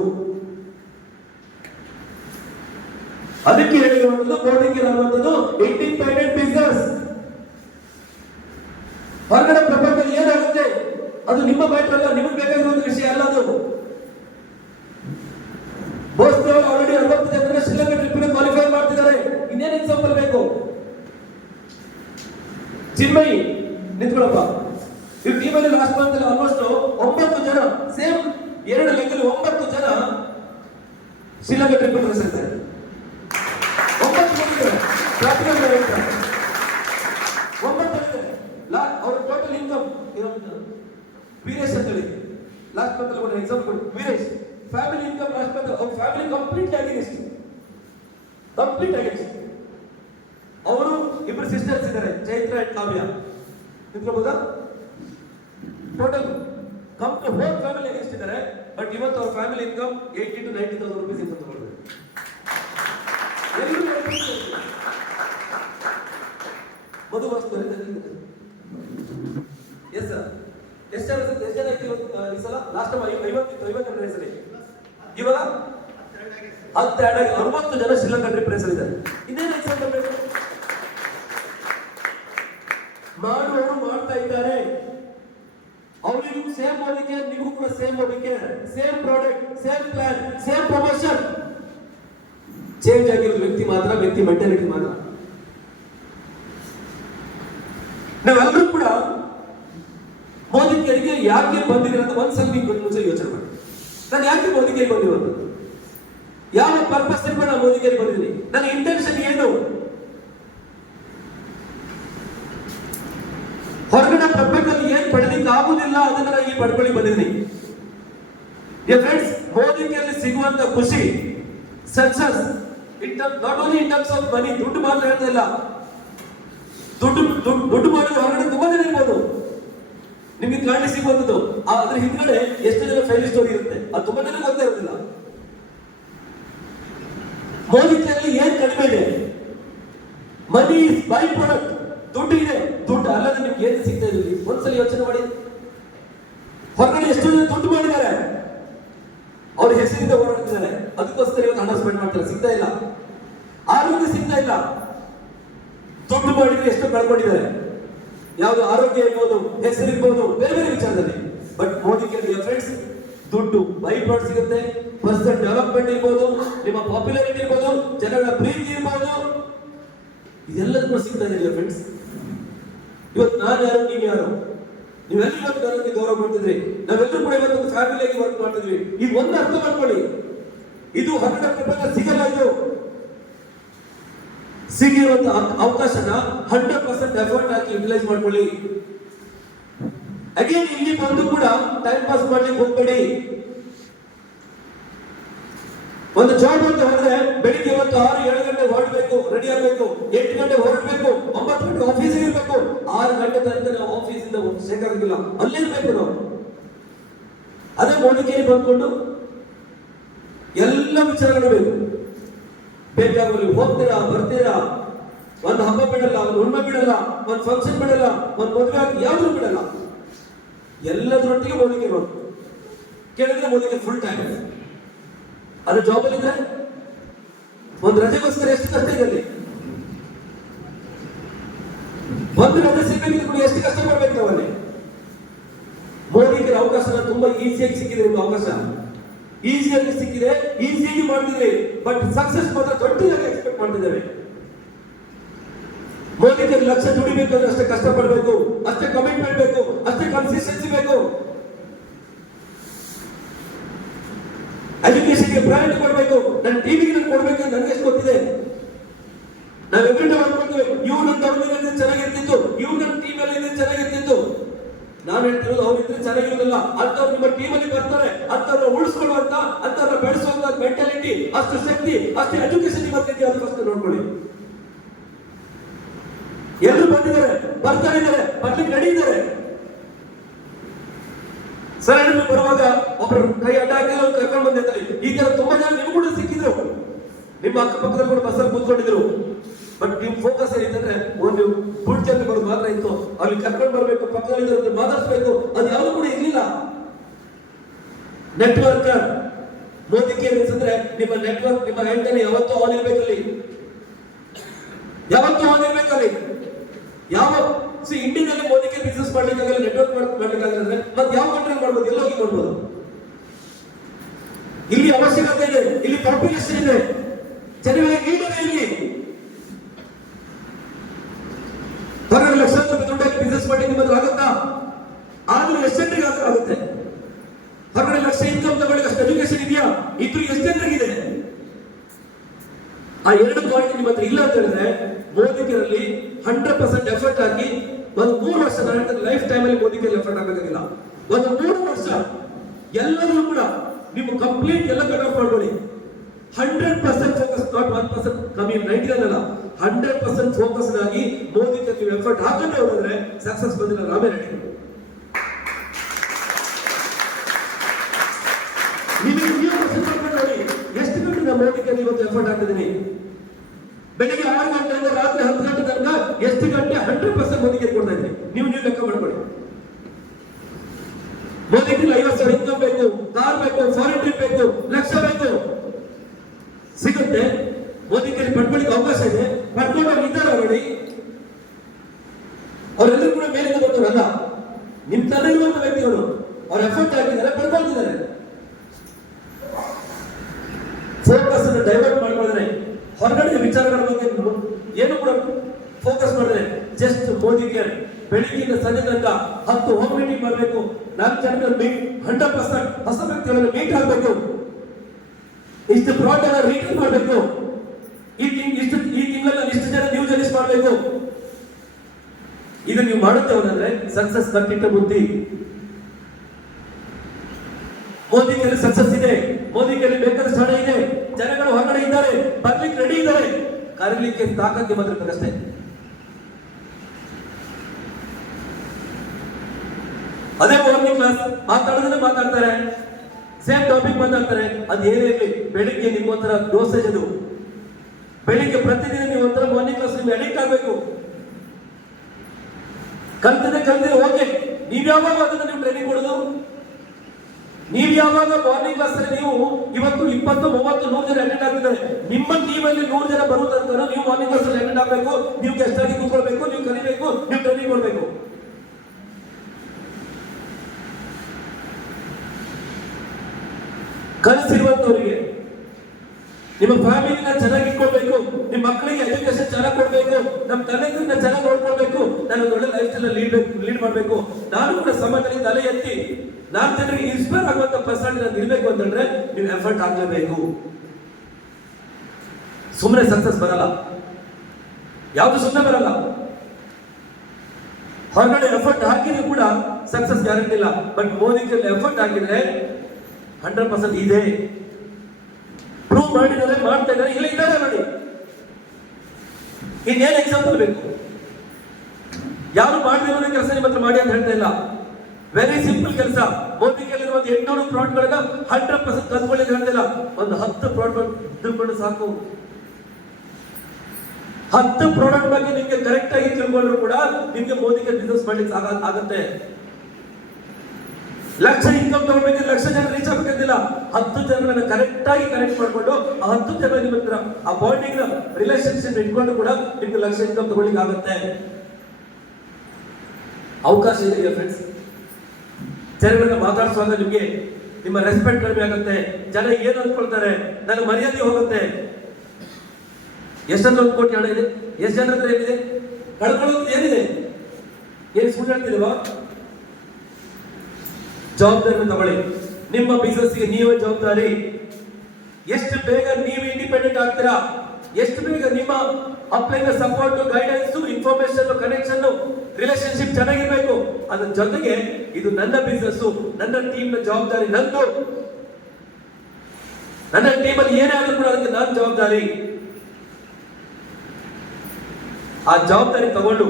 ಅದಕ್ಕೆ ಹೇಳಿರುವಂತದ್ದು ಮೋದಿಗೆ ಅನ್ನುವಂಥದ್ದು ಇಂಡಿಪೆಂಡೆಂಟ್ ಬಿಸ್ನೆಸ್. ಹೊರಗಡೆ ಪ್ರಪಂಚದಲ್ಲಿ ಏನಾಗುತ್ತೆ ಅದು ನಿಮ್ಮ ಮ್ಯಾಟರ್ ಅಲ್ಲ, ನಿಮಗೆ ಬೇಕಾಗಿರುವಂತ ವಿಷಯ ಅಲ್ಲ ಅದು. ಬೋಸ್ದೇವರು ಆಲ್ರೆಡಿ 60 ಜನ ಶ್ರೀಲಂಕಾ ಟ್ರಿಪ್ಗೆ ಕ್ವಾಲಿಫೈ ಮಾಡ್ತಿದ್ದಾರೆ. ಇನ್ನೇನು ಎಕ್ಸಾಂಪಲ್ ಬೇಕು? ಚಿನ್ಮಯಿ ನಿಂತ್ಕೊಳ್ಳಪ್ಪ. ಈ ಟೀಮಲ್ಲಿ ಲಾಸ್ಟ್ ಮಂತ್ ಆಲ್ಮೋಸ್ಟ್ 9 ಜನ ಸೇಮ್ 2 ಲೆಕ್ಕಲ್ಲಿ 9 ಜನ ಶ್ರೀಲಂಕಾ ಟ್ರಿಪ್ ಕಳಿಸಿದ್ದಾರೆ. 9 ಮಂದಿ ಪ್ಲಾಟಿನಂ ಡೈರೆಕ್ಟರ್ 9 ಜನ. ಅವ್ರ ಟೋಟಲ್ ಇನ್ಕಮ್ ವೀರೇಶ್ ಅಂತ ಹೇಳಿ ಲಾಸ್ಟ್ ಮಂತ್ ಅಲ್ಲಿ example Veeresh family income last month ಅವ್ರ ಫ್ಯಾಮಿಲಿ ಕಂಪ್ಲೀಟ್ ಆಗಿದೆ ಎಷ್ಟು? ಕಂಪ್ಲೀಟ್ ಆಗಿದೆ. ಅವರು ಇಬ್ಬರು ಸಿಸ್ಟರ್ಸ್ ಇದ್ದಾರೆ, ಚೈತ್ರ ಅಂಡ್ ಕಾವ್ಯ. ನಿಂತ್ಕೋಬಹುದಾ? ಟೋಟಲ್ ಹೋಲ್ ಫ್ಯಾಮಿಲಿ ಎಷ್ಟಿದ್ದಾರೆ? ಬಟ್ ಇವತ್ತು ಅವ್ರ family income 80,000 to 90,000 rupees income ತಗೊಳ್ಬೇಕು. ಮಧು ವಸ್ತು ಎಸ್ ಸರ್. ಎಷ್ಟು ಜನ ಐತಿ ಈ ಸಲ? ಲಾಸ್ಟ್ 50 ಸಲ. ಇವಾಗ 60 ಜನ ಶ್ರೀಲಂಕಾ ಟ್ರಿಪ್ ರೇಸ್ ಇದ್ದಾರೆ. ಇನ್ನೇನು ಎಕ್ಸಾಂಪಲ್ ಬೇಕು? ಮಾಡುವವರು ಮಾಡ್ತಾ ಇದ್ದಾರೆ. ಅವರಿಗೂ ಸೇಮ್ ಮೋದಿಕೆ, ನಿಮಗೂ ಕೂಡ same Modicare, same product, same plan, same promotion. Change ಆಗಿರೋ ವ್ಯಕ್ತಿ ಮಾತ್ರ, ವ್ಯಕ್ತಿ ಮೆಂಟಾಲಿಟಿ ಮಾತ್ರ. ನಾವೆಲ್ಲರೂ ಕೂಡ ಮೋದಿಕೆರಿಗೆ ಯಾಕೆ ಬಂದಿದ್ದೀರ ಅಂತ ಒಂದ್ಸಲ ನೀವು ಮುಂಚೆ ಯೋಚನೆ ಮಾಡಿ. ನಾನು ಯಾಕೆ ಮೋದಿಕೆಗೆ ಬಂದಿರೋದು? ಯಾವ ಪರ್ಪಸ್ ಇಟ್ಕೊಂಡು ನಾನು ಮೋದಿಕೆಗೆ ಬಂದಿದ್ದೀನಿ? ನನ್ನ ಇಂಟೆನ್ಷನ್ ಏನು? ಕೇಳಿ ಪಡ್ಕೊಳ್ಳಿ ಬಂದಿದ್ದೀನಿ. ಫ್ರೆಂಡ್ಸ್, ಮೋದಿ ಕೇಳಿ ಸಿಗುವಂತ ಖುಷಿ, success, not only in terms of money, ದುಡ್ಡು ಮಾತ್ರ ಹೇಳ್ತಾ ಇಲ್ಲ. ದುಡ್ಡು ಮಾಡಿದ್ರೆ ಹೊರಗಡೆ ತುಂಬಾ ಜನ ಇರ್ಬೋದು, ನಿಮ್ಗೆ ಕಾಣಿ ಸಿಗುವಂಥದ್ದು. ಅದ್ರ ಹಿಂದ್ಗಡೆ ಎಷ್ಟು ಜನ ಫೈಲ್ ಸ್ಟೋರಿ ಇರುತ್ತೆ, ಅದು ತುಂಬಾ ಜನ ಗೊತ್ತೇ ಇರೋದಿಲ್ಲ. ಮೋದಿಯಲ್ಲಿ ಏನ್ ಕಡಿಮೆ ಇದೆ? Money is by product. ದುಡ್ಡು ಇದೆ, ದುಡ್ಡು ಅಲ್ಲದೆ ನಿಮ್ಗೆ ಏನು ಸಿಗ್ತಾ ಇದೆ? ಒಂದ್ಸಲ ಯೋಚನೆ ಮಾಡಿ. ಹೊರಗಡೆ ಎಷ್ಟು ಜನ ದುಡ್ಡು ಮಾಡಿದ್ದಾರೆ, ಅವ್ರ ಹೆಸರಿಂದ ಓಡಾಡ್ತಿದ್ದಾರೆ, ಅದಕ್ಕೋಸ್ಕರ ಇವತ್ತು ಹಣ ಸ್ಪೆಂಡ್ ಮಾಡ್ತಾರೆ, ಸಿಗ್ತಾ ಇಲ್ಲ. ಆರೋಗ್ಯ ಸಿಗ್ತಾ ಇಲ್ಲ, ದುಡ್ಡು ಮಾಡಿದ್ರೆ ಎಷ್ಟು ಕಳ್ಕೊಂಡಿದ್ದಾರೆ. ಯಾವುದು ಆರೋಗ್ಯ ಇರ್ಬೋದು, ಹೆಸರು ಇರ್ಬೋದು, ಬೇರೆ ಬೇರೆ ವಿಚಾರದಲ್ಲಿ. ಬಟ್ ಮೋದಿ ಕೇಳಿದ ಫ್ರೆಂಡ್ಸ್, ದುಡ್ಡು ಬೈ ಪ್ರಾಡಕ್ಟ್ ಸಿಗುತ್ತೆ, ಪರ್ಸನಲ್ ಡೆವಲಪ್ಮೆಂಟ್ ಇರ್ಬೋದು, ನಿಮ್ಮ ಪಾಪ್ಯುಲಾರಿಟಿ ಇರ್ಬೋದು, ಜನಗಳ ಪ್ರೀತಿ ಇರ್ಬೋದು, ಇದೆಲ್ಲದಕ್ಕೂ ಸಿಗ್ತಾ ಇದೆ ಫ್ರೆಂಡ್ಸ್. ಇವತ್ತು ನಾನು ಯಾರು, ನೀವು ಯಾರು? ನೀವೆಲ್ಲರೂ ಇವತ್ತು ನನಗೆ ಗೌರವ ಕೊಡ್ತಿದ್ರಿ, ನಾವೆಲ್ಲರೂ ಕೂಡ ಇವತ್ತು ಒಂದು ಫ್ಯಾಮಿಲಿಯಾಗಿ ವರ್ಕ್ ಮಾಡ್ತಿದ್ವಿ. ಇದು ಒಂದು ಅರ್ಥ ಮಾಡ್ಕೊಳ್ಳಿ, ಇದು 100% ಸಿಗಲ್ಲ. ಇದು ಸಿಗಿರುವಂತ ಅವಕಾಶನ 100% ಎಫರ್ಟ್ ಹಾಕಿ ಯುಟಿಲೈಸ್ ಮಾಡ್ಕೊಳ್ಳಿ. ಅಗೇನ್ ಇಲ್ಲಿ ಬಂದು ಕೂಡ ಟೈಮ್ ಪಾಸ್ ಮಾಡ್ಲಿಕ್ಕೆ ಹೋಗ್ಬೇಡಿ. ಒಂದು ಜಾಬ್ ಅಂತ ಹೋದ್ರೆ ಬೆಳಿಗ್ಗೆ ಇವತ್ತು 6-7 ಗಂಟೆ ಹೊರಡಬೇಕು, ರೆಡಿ ಆಗಬೇಕು, 8 ಗಂಟೆ ಹೊರಡಬೇಕು, 9 ಗಂಟೆ ಆಫೀಸ್ ಇರಬೇಕು. 6 ಗಂಟೆ ತನಕ ನಾವು ಆಫೀಸ್ ಇಂದ ಶೇಖಾಗಿಲ್ಲ, ಅಲ್ಲೇ ಇರ್ಬೇಕು ನಾವು. ಅದೇ ಮೋದಿಕೇರಿ ಬಂದ್ಕೊಂಡು ಎಲ್ಲ ವಿಚಾರಗಳು ಬೇಕು, ಬೇಕಾಗಲಿ ಹೋಗ್ತೀರಾ, ಬರ್ತೀರಾ, ಒಂದು ಹಬ್ಬ ಬಿಡಲ್ಲ, ಒಂದು ಹುಣ್ಣ ಬಿಡಲ್ಲ, ಒಂದು ಫಂಕ್ಷನ್ ಬಿಡಲ್ಲ, ಒಂದು ಮದುವೆ ಆಗಿ ಯಾವ್ದು ಬಿಡಲ್ಲ, ಎಲ್ಲದರೊಟ್ಟಿಗೆ ಮೋದಿಗೆ ಬರುತ್ತೆ. ಕೇಳಿದ್ರೆ ಮೋದಿಗೆ ಫುಲ್ ಟೈಮ್. ಅದು ಜಾಬ್ ಅಲ್ಲಿ ಇದ್ರೆ ಒಂದು ರಜೆಗೋಸ್ಕರ ಎಷ್ಟು ಕಷ್ಟ ಇದೆ, ಒಂದು ರಜೆ ಸಿಗಬೇಕು ಎಷ್ಟು ಕಷ್ಟ ಪಡ್ಬೇಕು ನಾವಲ್ಲಿ. ಮೋದಿಗೆ ಅವಕಾಶ ತುಂಬಾ ಈಸಿಯಾಗಿ ಸಿಕ್ಕಿದೆ, ನಿಮ್ಗೆ ಅವಕಾಶ ಈಸಿಯಾಗಿ ಸಿಕ್ಕಿದೆ, ಈಸಿಯಾಗಿ ಮಾಡ್ತಿದ್ವಿ. ಬಟ್ ಸಕ್ಸಸ್ ಮಾತ್ರ ದೊಡ್ಡದಾಗಿ ಎಕ್ಸ್ಪೆಕ್ಟ್ ಮಾಡ್ತಿದ್ದೇವೆ. ಮೋದಿಗೆ ಲಕ್ಷ ದುಡಿಬೇಕು ಅಂದ್ರೆ ಅಷ್ಟೇ ಕಷ್ಟ ಪಡಬೇಕು, ಅಷ್ಟೇ ಕಮಿಟ್ಮೆಂಟ್ ಬೇಕು, ಅಷ್ಟೇ ಕನ್ಸಿಸ್ಟೆನ್ಸಿ ಬೇಕು. ಎಜುಕೇಶನ್ಗೆ ಪ್ರಯಾರಿಟಿ ಕೊಡಬೇಕು. ನನ್ನ ಟಿವಿಗೆ ನಾನು ಕೊಡಬೇಕು, ನನಗೆ ಎಷ್ಟು ಗೊತ್ತಿದೆ. ನಾವೆಲ್ಲರೂ ಮಾಡ್ಕೊಳ್ತೇವೆ, ಇವ್ರು ನನ್ನ ತಗೊಂಡಿದ್ರೆ ಚೆನ್ನಾಗಿರ್ತಿತ್ತು, ಇವ್ರು ನನ್ನ ಟೀಮ್ ಅಲ್ಲಿ ಇದ್ರೆ ಚೆನ್ನಾಗಿರ್ತಿತ್ತು. ನಾನು ಹೇಳ್ತಿರೋದು ಅವ್ರಿದ್ರೆ ಚೆನ್ನಾಗಿರೋದಿಲ್ಲ. ಅಂತವ್ರು ನಿಮ್ಮ ಟೀಮ್ ಅಲ್ಲಿ ಬರ್ತಾರೆ, ಅಂತವ್ರನ್ನ ಉಳಿಸ್ಕೊಳ್ಳುವಂತ, ಅಂತವ್ರನ್ನ ಬೆಳೆಸುವಂತ ಮೆಂಟಾಲಿಟಿ, ಅಷ್ಟು ಶಕ್ತಿ, ಅಷ್ಟು ಎಜುಕೇಶನ್ ಇವತ್ತಿದೆ. ಅದು ಫಸ್ಟ್ ನೋಡ್ಕೊಳ್ಳಿ. ಎಲ್ಲರೂ ಬಂದಿದ್ದಾರೆ, ಬರ್ತಾ ಇದ್ದಾರೆ, ಬರ್ಲಿಕ್ಕೆ ರೆಡಿ ಇದ್ದಾರೆ. ಸರ್ ಬರುವಾಗ ಒಬ್ಬರು ಕೈ ಅಡ್ಡ ಹಾಕಿ ಕರ್ಕೊಂಡು ಬಂದಿದ್ದಾರೆ. ಈ ತರ ತುಂಬಾ ಜನ ನಿಮ್ಗೂ ಕೂಡ ಸಿಕ್ಕಿದ್ರು, ನಿಮ್ಮ ಅಕ್ಕಪಕ್ಕದಲ್ಲಿ ಕೂಡ ಬಸ್ಸಲ್ಲಿ ಕೂತ್ಕೊಂಡಿದ್ರು. ಬಟ್ ನಿಮ್ ಫೋಕಸ್ ಏನಿತ್ತಂದ್ರೆ ಒಂದು ಫುಡ್ ಜರ್ನಿ ಬರೋದು ಮಾತ್ರ ಇತ್ತು. ಅಲ್ಲಿ ಕರ್ಕೊಂಡು ಬರ್ಬೇಕು, ಪಕ್ಕದಲ್ಲಿ ಮಾತಾಡ್ಸ್ಬೇಕು, ಅದು ಯಾವುದು ಕೂಡ ಇರ್ಲಿಲ್ಲ. ನೆಟ್ವರ್ಕ್ ಮೋದಿಗೆ ಅಂದ್ರೆ ನಿಮ್ಮ ನೆಟ್ವರ್ಕ್, ನಿಮ್ಮ ಆಂಟೆನಾ ಯಾವತ್ತೂ ಆನ್ ಇರ್ಬೇಕಲ್ಲಿ, ಯಾವತ್ತೂ ಆನ್ ಇರ್ಬೇಕಲ್ಲಿ. ಯಾವ ಇಂಡಿಯಾದಲ್ಲಿ ಮೋದಿಗೆ ಬಿಸ್ನೆಸ್ ಮಾಡ್ಲಿಕ್ಕಾಗಲ್ಲ, ನೆಟ್ವರ್ಕ್ ಮಾಡ್ಲಿಕ್ಕಾಗಲ್ಲ, ಮತ್ತೆ ಯಾವ ಕಂಟ್ರಿ ಮಾಡ್ಬೋದು, ಎಲ್ಲೋಗಿ ಮಾಡ್ಬೋದು. ಇಲ್ಲಿ ಅವಶ್ಯಕತೆ ಇದೆ, ಇಲ್ಲಿ ಪಾಪ್ಯುಲೇಷನ್ ಇದೆ, ಜನಗಳಿಗೆ ನೀಡಿದೆ. ಇಲ್ಲಿ ಹೊರಗಡೆ ಲಕ್ಷಾಂತರ ರೂಪಾಯಿ ದುಡ್ಡಾಗಿ ಬಿಸ್ನೆಸ್ ಮಾಡಿ ನಿಮ್ಮ ಹತ್ರ ಆಗುತ್ತಾ? ಆದ್ರೂ ಎಷ್ಟು ಜನರಿಗೆ ಆಗುತ್ತೆ? ಹೊರಗಡೆ ಲಕ್ಷ ಇನ್ಕಮ್ ತಗೊಳ್ಳಿ, ಅಷ್ಟು ಎಜುಕೇಶನ್ ಇದೆಯಾ? ಇದ್ರು ಎಷ್ಟು ಜನರಿಗಿದೆ? ಆ 2 ಪಾಯಿಂಟ್ ನಿಮ್ಮ ಹತ್ರ ಇಲ್ಲ ಅಂತ ಹೇಳಿದ್ರೆ ಮೋದಿಕರಲ್ಲಿ 100% ಎಫರ್ಟ್ ಹಾಕಿ ಒಂದು 3 ವರ್ಷ, ನಾನು ಲೈಫ್ ಟೈಮ್ ಅಲ್ಲಿ ಮೋದಿಕರಲ್ಲಿ ಎಫರ್ಟ್ ಹಾಕಬೇಕಾಗಿಲ್ಲ, ಒಂದು 3 ವರ್ಷ ಎಲ್ಲರೂ ಕೂಡ ನೀವು ಕಂಪ್ಲೀಟ್ ಎಲ್ಲ ಕಟ್ ಆಫ್ ಮಾಡ್ಕೊಳ್ಳಿ. 100% ಫೋಕಸ್, ನಾಟ್ 1% ಕಮ್ಮಿ, 99 ಅಲ್ಲ, 100% ಫೋಕಸ್ ಆಗಿ ಮೋದಿಗೆ ನೀವು ಎಫರ್ಟ್ ಹಾಕಂತ ಹೋದ್ರೆ ಸಕ್ಸಸ್ ಬಂದಿಲ್ಲ. ನಾವೇ ರೆಡಿ. ನೋಡಿ ಎಷ್ಟು ಗಂಟೆ ನಾನು ಮೋದಿಗೆ ಇವತ್ತು ಎಫರ್ಟ್ ಹಾಕಿದ್ದೀನಿ. ಬೆಳಿಗ್ಗೆ 6 ಗಂಟೆಯಿಂದ ರಾತ್ರಿ 10 ಗಂಟೆ ತನಕ ಎಷ್ಟು ಗಂಟೆ 100% ಮೋದಿಗೆ ಕೊಡ್ತಾ ಇದ್ದೀನಿ. ನೀವು ಲೆಕ್ಕ ಮಾಡ್ಕೊಳ್ಳಿ. ಮೋದಿಗೆ 50,000 ಇನ್ಕಮ್ ಬೇಕು, ಕಾರ್ ಬೇಕು, ಫಾರಿನ್ ಟ್ರಿಪ್ ಬೇಕು, ಲಕ್ಷ ಬೇಕು, ಸಿಗುತ್ತೆ. ಮೋದಿಗೆ ಪಡ್ಕೊಳ್ಳಿಕ್ಕೆ ಅವಕಾಶ ಇದೆ, ಪಡ್ಕೊಂಡು ಇದ್ದಾರೆ ನೋಡಿ. ಅವರೆಲ್ಲರೂ ಕೂಡ ಮೇಲಿಂದ ಬರ್ತಾರಲ್ಲ, ನಿಮ್ ತರ ಇರುವಂತ ವ್ಯಕ್ತಿಗಳು, ಅವ್ರ ಎಫರ್ಟ್ ಹಾಕಿದ್ದಾರೆ, ಪಡ್ಕೊಳ್ತಿದ್ದಾರೆ. ಫೋಕಸ್ ಅನ್ನು ಡೈವರ್ಟ್ ಮಾಡ್ಕೊಳ್ತಾರೆ, ಹೊರಗಡೆ ವಿಚಾರಗಳ ಬಗ್ಗೆ ಏನು ಕೂಡ ಫೋಕಸ್ ಮಾಡಿದ್ರೆ ಜಸ್ಟ್ ಮೋದಿಗೆ ಬೆಳಿಗ್ಗೆಯಿಂದ ಸಂಜೆ ತನಕ 10 ಹೋಮ್ ಮೀಟಿಂಗ್ ಮಾಡಬೇಕು, 4 ಜನರ ಮೀಟ್, 100% ಹೊಸ ವ್ಯಕ್ತಿಗಳನ್ನು ಮೀಟ್ ಆಗಬೇಕು, ಇಷ್ಟು ಬ್ರಾಡ್ ಅನ್ನ ರೀಟೇಲ್ ಮಾಡಬೇಕು, ಈ ತಿಂಗಳಲ್ಲಿ ಇಷ್ಟು ಜನ ನ್ಯೂ ಜರ್ನೀಸ್ ಮಾಡಬೇಕು. ಇದು ನೀವು ಮಾಡುತ್ತೇವೆ ಅಂದ್ರೆ ಸಕ್ಸಸ್ ಕಟ್ಟಿಟ್ಟ ಬುದ್ಧಿ. ಇದ್ದಾರೆ, ಕರೀಲಿಕ್ಕೆ ತಾಕತ್ತೆ ಮಾತ್ರ. ಅದೇ ಮಾರ್ನಿಂಗ್ ಕ್ಲಾಸ್ ಮಾತಾಡ್ತಾರೆ, ಸೇಮ್ ಟಾಪಿಕ್ ಮಾತಾಡ್ತಾರೆ. ಅದೇನೇ ಇರಲಿ, ಬೆಳಿಗ್ಗೆ ನಿಮ್ಮ ಒಂಥರ ಡೋಸೇಜ್ ಅದು. ಬೆಳಿಗ್ಗೆ ಪ್ರತಿದಿನ ನೀವು ಒಂಥರ ಮಾರ್ನಿಂಗ್ ಕ್ಲಾಸ್ ನಿಮ್ಗೆ ಅಡಿಕ್ಟ್ ಆಗಬೇಕು. ಕಲ್ತಿದೆ ಓಕೆ, ನೀವ್ ಯಾವಾಗ ಅದನ್ನ ನೀವು ಟ್ರೈನಿಂಗ್ ಕೊಡೋದು? ನೀವು ಯಾವಾಗ ಮಾರ್ನಿಂಗ್ ಕ್ಲಾಸ್ ಅಲ್ಲಿ ನೀವು ಇವತ್ತು 20, 30, 100 ಜನ ಅಟೆಂಡ್ ಆಗ್ತಿದ್ದಾರೆ, ನಿಮ್ಮ ಟೀಮಲ್ಲಿ 100 ಜನ ಬರುವುದಂತ ನೀವು ಮಾರ್ನಿಂಗ್ ಕ್ಲಾಸ್ ಅಲ್ಲಿ ಅಟೆಂಡ್ ಆಗಬೇಕು. ನೀವು ಗೆಸ್ಟ್ ಆಗಿ ಕೂತ್ಕೊಳ್ಬೇಕು, ನೀವು ಕಲಿಬೇಕು, ನೀವು ಟ್ರೈನಿಂಗ್ ಕೊಡಬೇಕು. ಕಲಿಸಿರುವಂತವರಿಗೆ ನಿಮ್ಮ ಫ್ಯಾಮಿಲಿನ ಚೆನ್ನಾಗಿ ಇಟ್ಕೊಳ್ಬೇಕು, ನಿಮ್ಮ ಮಕ್ಕಳಿಗೆ ಎಜುಕೇಶನ್ ಚೆನ್ನಾಗಿ ಕೊಡ್ಬೇಕು, ನಮ್ಮ ತಂದೆಯನ್ನ ಚೆನ್ನಾಗಿ ನೋಡ್ಕೊಳ್ಬೇಕು, ನಾನು ಒಳ್ಳೆ ಲೈಫ್ ಸ್ಟೈಲ್ ಲೀಡ್ ಮಾಡಬೇಕು. ನಾನು ಕೂಡ ಸಮಾಜದಲ್ಲಿ ತಲೆ ಎತ್ತಿ ನಾನು ಜನರಿಗೆ ಇನ್ಸ್ಪೈರ್ ಆಗುವಂತ ಪರ್ಸನ್ ನಾನು ಇರ್ಬೇಕು ಅಂತಂದ್ರೆ ನೀವು ಎಫರ್ಟ್ ಹಾಕ್ಲೇಬೇಕು. ಸುಮ್ಮನೆ ಸಕ್ಸಸ್ ಬರಲ್ಲ, ಯಾವುದು ಸುಮ್ಮನೆ ಬರಲ್ಲ. ಹೊರಗಡೆ ಎಫರ್ಟ್ ಹಾಕಿದ್ರು ಕೂಡ ಸಕ್ಸಸ್ ಗ್ಯಾರಂಟಿ ಇಲ್ಲ. ಬಟ್ ಮೋದಿಗೆ ಎಫರ್ಟ್ ಹಾಕಿದ್ರೆ 100% ಇದೆ. ಪ್ರೂವ್ ಮಾಡಿದರೆ ಮಾಡ್ತಾ ಇದ್ದಾರೆ, ಇಲ್ಲ ಇದ್ದಾರೆ ನೋಡಿ. ಇನ್ನೇನು ಎಕ್ಸಾಂಪಲ್ ಬೇಕು? ಯಾರು ಮಾಡಿದ ಕೆಲಸ ನಿಮ್ಮ ಹತ್ರ ಮಾಡಿ ಅಂತ ಹೇಳ್ತಾ ಇಲ್ಲ. ವೆರಿ ಸಿಂಪಲ್ ಕೆಲಸ. ಮೋದಿ ಕೇಳಿರುವಂತ 800 ಪ್ರಾಡಕ್ಟ್ಗಳನ್ನ 100% ಕಲ್ತ್ಕೊಳ್ಳಿ ಹೇಳ್ತಿಲ್ಲ. ಒಂದು 10 ಪ್ರಾಡಕ್ಟ್ ತಿಳ್ಕೊಂಡು ಸಾಕು. 10 ಪ್ರಾಡಕ್ಟ್ ಬಗ್ಗೆ ನಿಮ್ಗೆ ಕರೆಕ್ಟ್ ಆಗಿ ತಿಳ್ಕೊಂಡ್ರು ಕೂಡ ನಿಮ್ಗೆ ಮೋದಿಗೆ ಬಿಸ್ನೆಸ್ ಮಾಡ್ಲಿಕ್ಕೆ ಆಗತ್ತೆ. ಲಕ್ಷ ಇನ್ಕಮ್ ತಗೊಳ್ಬೇಕಿದ್ರೆ ಲಕ್ಷ ಜನ ರೀಚ್ ಆಗ್ಬೇಕಂತಿಲ್ಲ. 10 ಜನರನ್ನ ಕರೆಕ್ಟ್ ಆಗಿ ಕನೆಕ್ಟ್ ಮಾಡ್ಕೊಂಡು ಆ 10 ಜನ ನಿಮ್ಮ ಹತ್ರ ಆ ಬಾಂಡಿಂಗ್ ರಿಲೇಶನ್ಶಿಪ್ ಇಟ್ಕೊಂಡು ಕೂಡ ನಿಮ್ಗೆ ಲಕ್ಷ ಇನ್ಕಮ್ ತಗೊಳ್ಳಿಕ್ಕೆ ಆಗುತ್ತೆ. ಅವಕಾಶ ಇದೆ ಫ್ರೆಂಡ್ಸ್. ಜನಗಳನ್ನ ಮಾತಾಡಿಸುವಾಗ ನಿಮ್ಗೆ ನಿಮ್ಮ ರೆಸ್ಪೆಕ್ಟ್ ಕಡಿಮೆ ಆಗುತ್ತೆ. ಜನ ಏನು ಅಂದ್ಕೊಳ್ತಾರೆ, ನನ್ನ ಮರ್ಯಾದೆ ಹೋಗುತ್ತೆ. ಎಷ್ಟಂದ್ರೆ 1 ಕೋಟಿ ಹಣ ಇದೆ, ಎಷ್ಟು ಜನ ಹತ್ರ ಏನಿದೆ, ಕಳ್ಕೊಳ್ಳೋದು ಏನಿದೆ? ಏನು ಸುಳ್ಳು ಹೇಳ್ತಿಲ್ವಾ? ಜವಾಬ್ದಾರಿ ತಗೊಳ್ಳಿ. ನಿಮ್ಮ ಬಿಸ್ನೆಸ್ಗೆ ನೀವೇ ಜವಾಬ್ದಾರಿ. ಎಷ್ಟು ಬೇಗ ನೀವು ಇಂಡಿಪೆಂಡೆಂಟ್ ಆಗ್ತೀರಾ, ಎಷ್ಟು ಬೇಗ ನಿಮ್ಮ ಅಪ್ಲೈನ support, guidance, information, connection, relationship ಚೆನ್ನಾಗಿರ್ಬೇಕು. ಅದ್ರ ಜೊತೆಗೆ ಇದು ನನ್ನ ಬಿಸ್ನೆಸ್, ನನ್ನ ಟೀಮ್ ನ ಜವಾಬ್ದಾರಿ ನಂದು. ನನ್ನ ಟೀಮಲ್ಲಿ ಏನೇ ಆದ್ರೂ ಕೂಡ ಅದಕ್ಕೆ ನಾನು ಜವಾಬ್ದಾರಿ. ಆ ಜವಾಬ್ದಾರಿ ತಗೊಂಡು